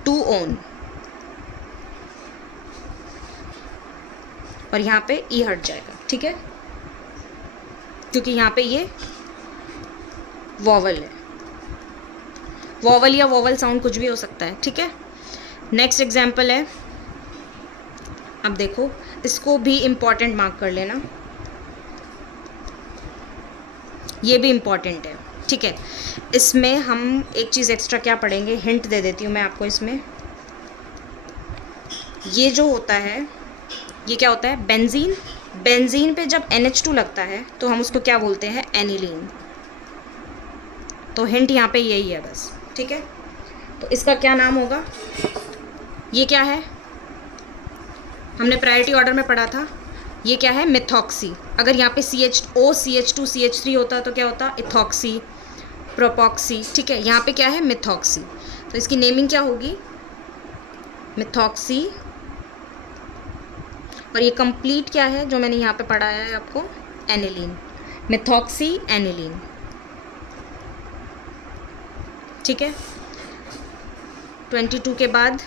2 ओन, और यहाँ पे ई हट जाएगा, ठीक है, क्योंकि यहाँ पे ये वॉवल है। वॉवल या वॉवल साउंड कुछ भी हो सकता है, ठीक है। नेक्स्ट एग्जाम्पल है, अब देखो इसको भी इम्पॉर्टेंट मार्क कर लेना, ये भी इम्पॉर्टेंट है, ठीक है। इसमें हम एक चीज़ एक्स्ट्रा क्या पढ़ेंगे, हिंट दे देती हूँ मैं आपको। इसमें ये जो होता है ये क्या होता है? बेंजीन। बेंजीन पे जब NH2 लगता है तो हम उसको क्या बोलते हैं? एनिलीन। तो हिंट यहाँ पे यही है बस, ठीक है। तो इसका क्या नाम होगा? ये क्या है? हमने प्रायोरिटी ऑर्डर में पढ़ा था, ये क्या है? मिथॉक्सी। अगर यहाँ पे CH2 CH3 होता तो क्या होता? इथॉक्सी, प्रोपॉक्सी, ठीक है। यहाँ पे क्या है? मिथॉक्सी। तो इसकी नेमिंग क्या होगी? मिथॉक्सी। और ये कंप्लीट क्या है जो मैंने यहाँ पे पढ़ाया है आपको? एनिलीन, मिथॉक्सी एनिलीन, ठीक है। 22 के बाद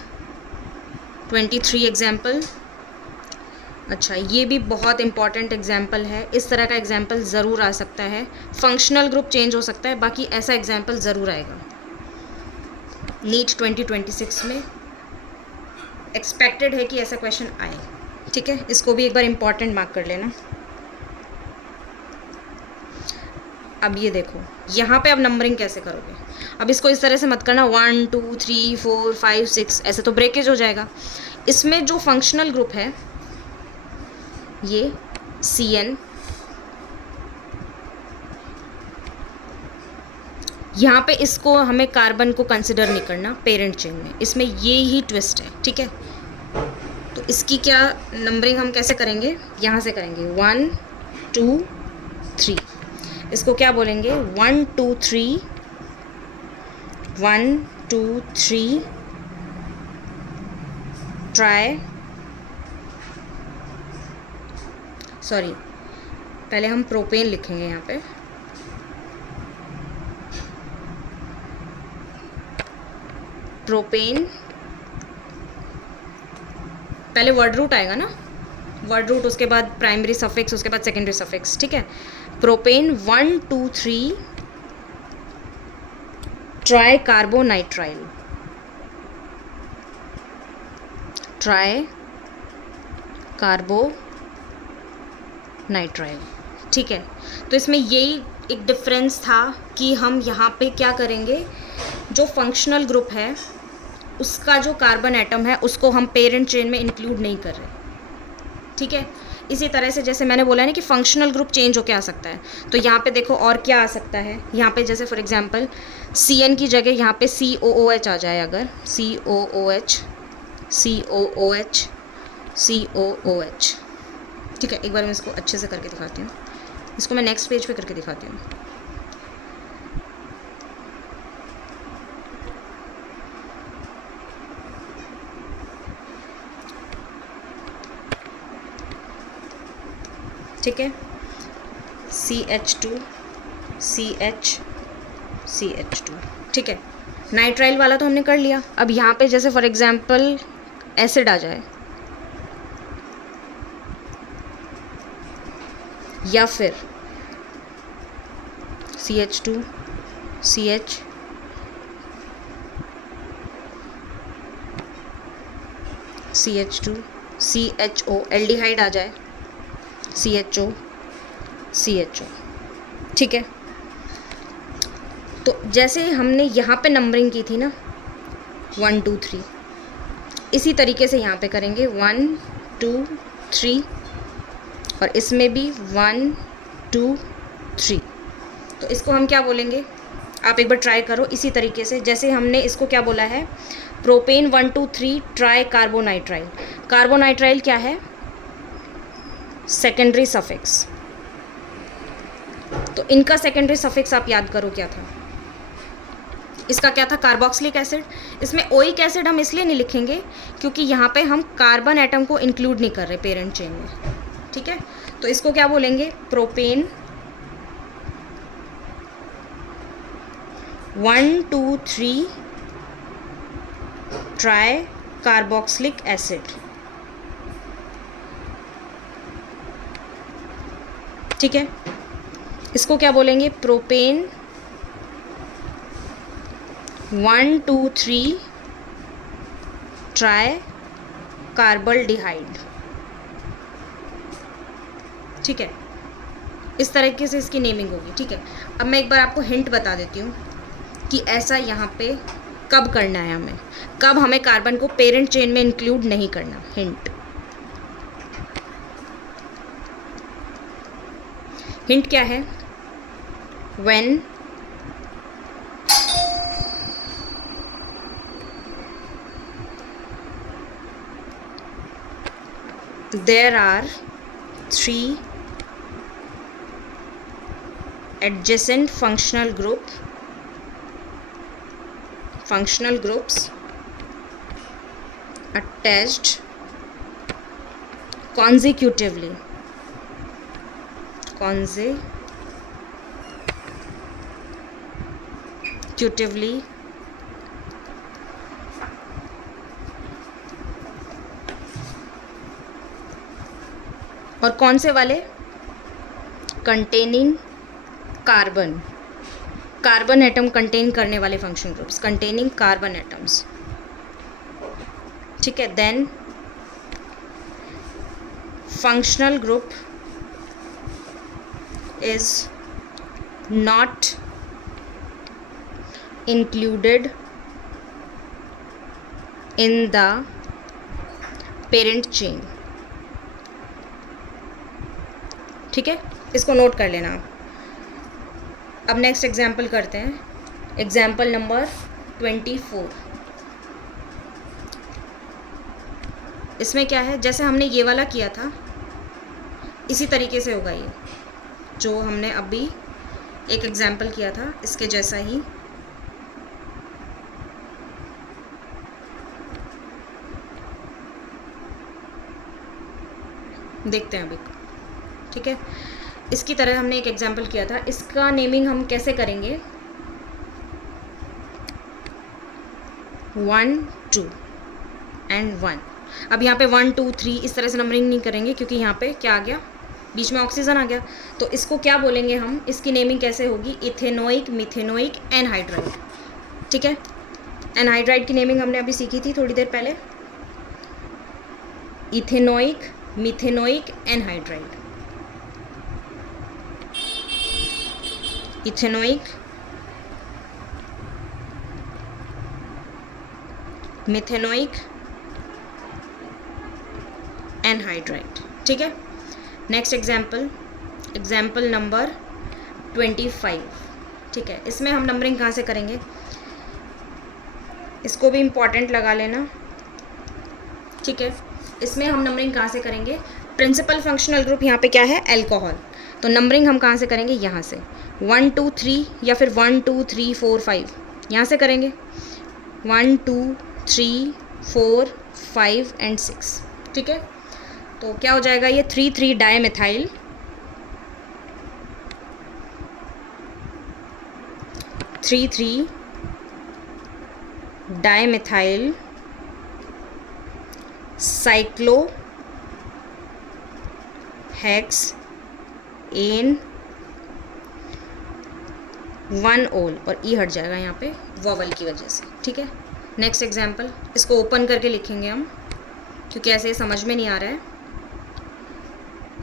23 एग्जाम्पल। अच्छा, ये भी बहुत इंपॉर्टेंट एग्जाम्पल है, इस तरह का एग्जाम्पल ज़रूर आ सकता है। फंक्शनल ग्रुप चेंज हो सकता है, बाकी ऐसा एग्जाम्पल ज़रूर आएगा नीट 2026 में। एक्सपेक्टेड है कि ऐसा क्वेश्चन आए, ठीक है। इसको भी एक बार इम्पॉर्टेंट मार्क कर लेना। अब ये देखो यहाँ पे अब नंबरिंग कैसे करोगे? अब इसको इस तरह से मत करना 1 2 3 4 5 6, ऐसे तो ब्रेकेज हो जाएगा। इसमें जो फंक्शनल ग्रुप है ये CN, यहाँ पे इसको हमें कार्बन को कंसिडर नहीं करना पेरेंट चेन में, इसमें ये ही ट्विस्ट है, ठीक है। तो इसकी क्या नंबरिंग हम कैसे करेंगे? यहाँ से करेंगे 1 2 3, इसको क्या बोलेंगे? 1 2 3 1 2 3 ट्राई, सॉरी पहले हम प्रोपेन लिखेंगे यहाँ पे, प्रोपेन, पहले वर्ड रूट आएगा ना, वर्ड रूट, उसके बाद प्राइमरी सफिक्स, उसके बाद सेकेंडरी सफिक्स, ठीक है। Propane 1 2 3 try carbonitrile, try carbonitrile, ठीक है, तो इसमें यही एक डिफरेंस था कि हम यहाँ पे क्या करेंगे, जो फंक्शनल ग्रुप है उसका जो कार्बन एटम है उसको हम पेरेंट चेन में इंक्लूड नहीं कर रहे, ठीक है। इसी तरह से जैसे मैंने बोला ना कि फंक्शनल ग्रुप चेंज होके आ सकता है, तो यहाँ पे देखो और क्या आ सकता है, यहाँ पे जैसे फॉर एग्जांपल CN की जगह यहाँ पे COOH आ जाए, अगर COOH COOH COOH, ठीक है। एक बार मैं इसको अच्छे से करके दिखाती हूँ, इसको मैं नेक्स्ट पेज पे करके दिखाती हूँ। ठीक है, CH2 CH2, ठीक है। नाइट्राइल वाला तो हमने कर लिया। अब यहाँ पे जैसे फॉर एग्जांपल एसिड आ जाए, या फिर CH2 CH CH2 CHO aldehyde आ जाए, CHO CHO, ठीक है। तो जैसे हमने यहाँ पे नंबरिंग की थी ना 1 2 3, इसी तरीके से यहाँ पे करेंगे 1 2 3, और इसमें भी 1 2 3। तो इसको हम क्या बोलेंगे, आप एक बार ट्राई करो इसी तरीके से। जैसे हमने इसको क्या बोला है, प्रोपेन 1 2 3 ट्राई कार्बोनाइट्राइल। कार्बोनाइट्राइल क्या है, सेकेंडरी सफिक्स। तो इनका सेकेंडरी सफिक्स आप याद करो क्या था, इसका क्या था, कार्बोक्सिलिक एसिड। इसमें ओइक एसिड हम इसलिए नहीं लिखेंगे क्योंकि यहाँ पे हम कार्बन एटम को इंक्लूड नहीं कर रहे पेरेंट चेन में, ठीक है। तो इसको क्या बोलेंगे, प्रोपेन 1 2 3 ट्राई कार्बोक्सिलिक एसिड, ठीक है। इसको क्या बोलेंगे, प्रोपेन 1 2 3 ट्राई कार्बल्डिहाइड, ठीक है। इस तरीके से इसकी नेमिंग होगी, ठीक है। अब मैं एक बार आपको हिंट बता देती हूँ कि ऐसा यहाँ पे कब करना है हमें, कब हमें कार्बन को पेरेंट चेन में इंक्लूड नहीं करना। हिंट क्या है, when there are 3 adjacent functional groups attached consecutively और कौन से वाले, कंटेनिंग कार्बन एटम कंटेन करने वाले functional groups, containing carbon atoms, ठीक है। Then functional group is not included in the parent chain, ठीक है। इसको नोट कर लेना आप। अब नेक्स्ट एग्जाम्पल करते हैं, एग्जाम्पल नंबर 24। इसमें क्या है, जैसे हमने ये वाला किया था इसी तरीके से होगा ये, जो हमने अभी एक एग्जाम्पल किया था इसके जैसा ही। देखते हैं अभी, ठीक है। इसकी तरह हमने एक एग्जाम्पल किया था, इसका नेमिंग हम कैसे करेंगे, 1 2 एंड 1। अब यहाँ पे 1 2 3 इस तरह से नंबरिंग नहीं करेंगे क्योंकि यहाँ पे क्या आ गया, बीच में ऑक्सीजन आ गया। तो इसको क्या बोलेंगे हम, इसकी नेमिंग कैसे होगी, इथेनोइक, मिथेनोइक, एनहाइड्राइड, ठीक है। एनहाइड्राइड की नेमिंग हमने अभी सीखी थी थोड़ी देर पहले, ethanoic, methanoic, anhydride, ethanoic, methanoic, anhydride. ठीक है, नेक्स्ट एग्जाम्पल नंबर 25। ठीक है, इसमें हम नंबरिंग कहाँ से करेंगे, इसको भी इम्पॉर्टेंट लगा लेना। ठीक है, इसमें हम नंबरिंग कहाँ से करेंगे, प्रिंसिपल फंक्शनल ग्रुप यहाँ पे क्या है, अल्कोहल। तो नंबरिंग हम कहाँ से करेंगे, यहाँ से 1 2 3 या फिर 1 2 3 4 5 यहाँ से करेंगे, 1 2 3 4 5 एंड 6। ठीक है, तो क्या हो जाएगा, ये 3 dimethyl 3 dimethyl cyclohexene 1 ol, और ई हट जाएगा यहाँ पे वॉवल की वजह से। ठीक है, नेक्स्ट एग्जाम्पल, इसको ओपन करके लिखेंगे हम क्योंकि ऐसे ये समझ में नहीं आ रहा है।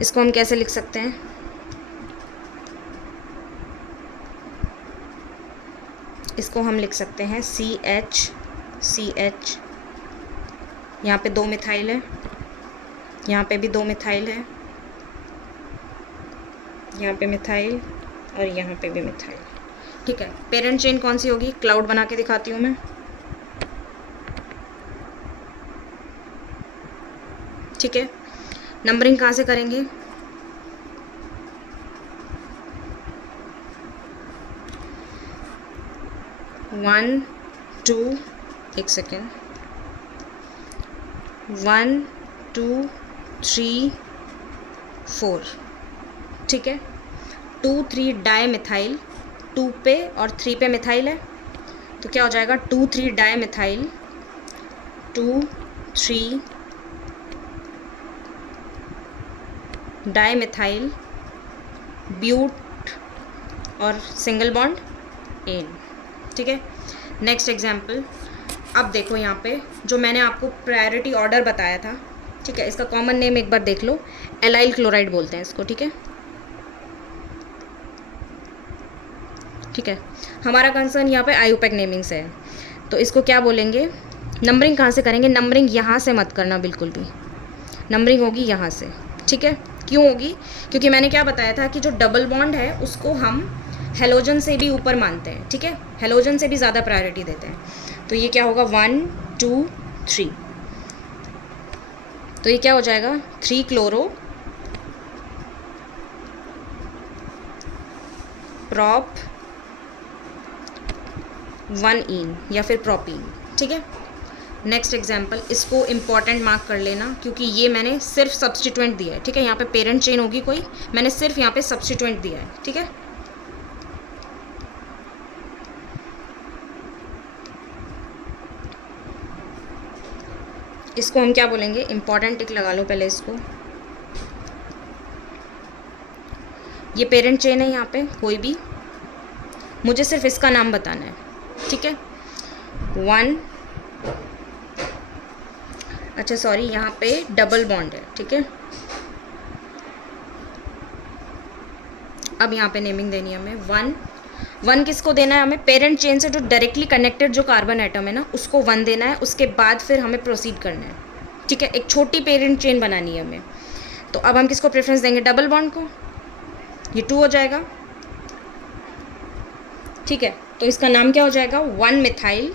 इसको हम कैसे लिख सकते हैं, इसको हम लिख सकते हैं CH, यहाँ पे 2 मिथाइल है, यहाँ पे भी 2 मिथाइल है, यहाँ पे मिथाइल और यहाँ पे भी मिथाइल। ठीक है, पेरेंट चेन कौन सी होगी, क्लाउड बना के दिखाती हूँ मैं। ठीक है, नंबरिंग कहाँ से करेंगे, वन टू, एक सेकेंड, 1 2 3 4। ठीक है, 2 3 डाइमिथाइल, 2 पे और 3 पे मिथाइल है, तो क्या हो जाएगा 2 3 डाइमिथाइल 2 3 डाइमिथाइल ब्यूट और सिंगल बॉन्ड एन। ठीक है, नेक्स्ट एग्जाम्पल, अब देखो यहाँ पे जो मैंने आपको प्रायोरिटी ऑर्डर बताया था। ठीक है, इसका कॉमन नेम एक बार देख लो, एलाइल क्लोराइड बोलते हैं इसको। ठीक है, ठीक है, हमारा कंसर्न यहाँ पे आयुपेक नेमिंग से है, तो इसको क्या बोलेंगे, नंबरिंग कहाँ से करेंगे, नंबरिंग यहाँ से मत करना बिल्कुल भी, नंबरिंग होगी यहाँ से। ठीक है, क्यों होगी, क्योंकि मैंने क्या बताया था कि जो डबल बॉन्ड है उसको हम हेलोजन से भी ऊपर मानते हैं। ठीक है, हेलोजन से भी ज़्यादा प्रायोरिटी देते हैं, तो ये क्या होगा 1 2 3, तो ये क्या हो जाएगा 3 क्लोरो प्रॉप 1 इन या फिर प्रोपीन। ठीक है, नेक्स्ट एग्जाम्पल, इसको इम्पॉर्टेंट मार्क कर लेना क्योंकि ये मैंने सिर्फ सब्स्टिट्यूएंट दिया है। ठीक है, यहाँ पे पेरेंट चेन होगी कोई, मैंने सिर्फ यहाँ पे सब्स्टिट्यूएंट दिया है। ठीक है, इसको हम क्या बोलेंगे, इम्पॉर्टेंट टिक लगा लो पहले इसको। ये पेरेंट चेन है यहाँ पे कोई भी, मुझे सिर्फ इसका नाम बताना है। ठीक है, 1, अच्छा सॉरी, यहाँ पे डबल बॉन्ड है। ठीक है, अब यहाँ पे नेमिंग देनी है हमें, 1 किसको देना है हमें, पेरेंट चेन से जो डायरेक्टली कनेक्टेड जो कार्बन एटम है ना उसको 1 देना है, उसके बाद फिर हमें प्रोसीड करना है। ठीक है, एक छोटी पेरेंट चेन बनानी है हमें, तो अब हम किसको प्रेफरेंस देंगे, डबल बॉन्ड को, ये 2 हो जाएगा। ठीक है, तो इसका नाम क्या हो जाएगा, 1 मिथाइल,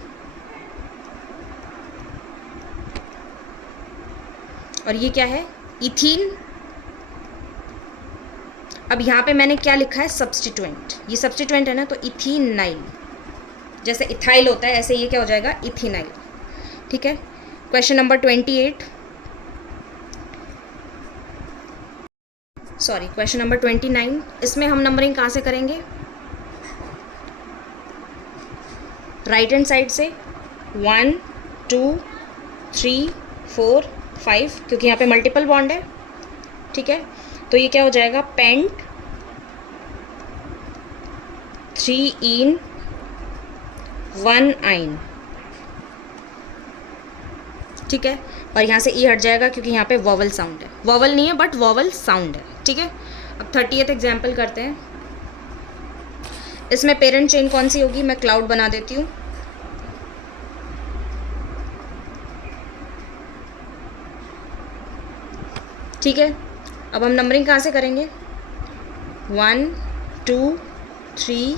और ये क्या है, इथीन। अब यहाँ पे मैंने क्या लिखा है, सब्स्टिट्यूएंट, ये सब्स्टिट्यूएंट है ना, तो इथीनाइल, जैसे इथाइल होता है ऐसे ये क्या हो जाएगा, इथीनाइल। ठीक है, question number 28, sorry question number 29, इसमें हम नंबरिंग कहाँ से करेंगे, राइट हैंड साइड से 1 2 3 4 5, क्योंकि यहाँ पे मल्टीपल बॉन्ड है। ठीक है, तो ये क्या हो जाएगा, पेंट 3 इन 1 आइन। ठीक है, और यहाँ से ई हट जाएगा क्योंकि यहाँ पे वॉवल साउंड है, वॉवल नहीं है बट वॉवल साउंड है। ठीक है, अब 30th एग्जाम्पल करते हैं। इसमें पेरेंट चेन कौन सी होगी, मैं क्लाउड बना देती हूँ। ठीक है, अब हम नंबरिंग कहाँ से करेंगे, 1 2 3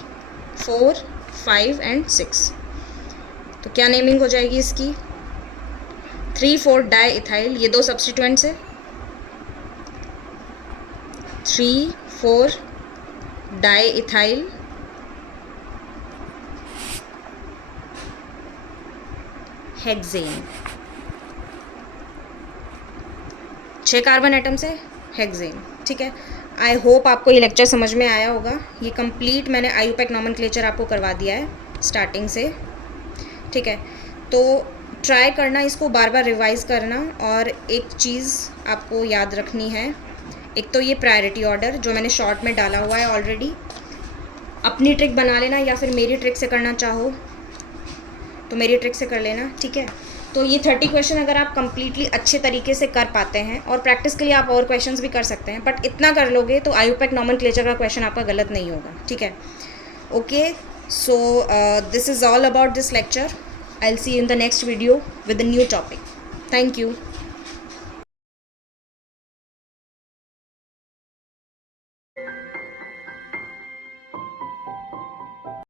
4 5 एंड 6। तो क्या नेमिंग हो जाएगी इसकी, 3,4 डाई इथाइल, ये दो सब्स्टिट्यूएंट्स है, 3,4 di ethyl hexane, 6 carbon atoms है हेक्सेन। ठीक है, आई होप आपको ये लेक्चर समझ में आया होगा। ये कंप्लीट मैंने आईयूपैक नॉमेनक्लेचर आपको करवा दिया है स्टार्टिंग से। ठीक है, तो ट्राई करना, इसको बार बार रिवाइज़ करना। और एक चीज़ आपको याद रखनी है, एक तो ये प्रायोरिटी ऑर्डर जो मैंने शॉर्ट में डाला हुआ है ऑलरेडी, अपनी ट्रिक बना लेना, या फिर मेरी ट्रिक से करना चाहो तो मेरी ट्रिक से कर लेना। ठीक है, तो ये 30 क्वेश्चन अगर आप कंप्लीटली अच्छे तरीके से कर पाते हैं, और प्रैक्टिस के लिए आप और क्वेश्चंस भी कर सकते हैं, बट इतना कर लोगे तो आईयूपैक नॉमेनक्लेचर का क्वेश्चन आपका गलत नहीं होगा। ठीक है, okay, so this is all about this lecture. I'll see you in the next video with a new topic. Thank you.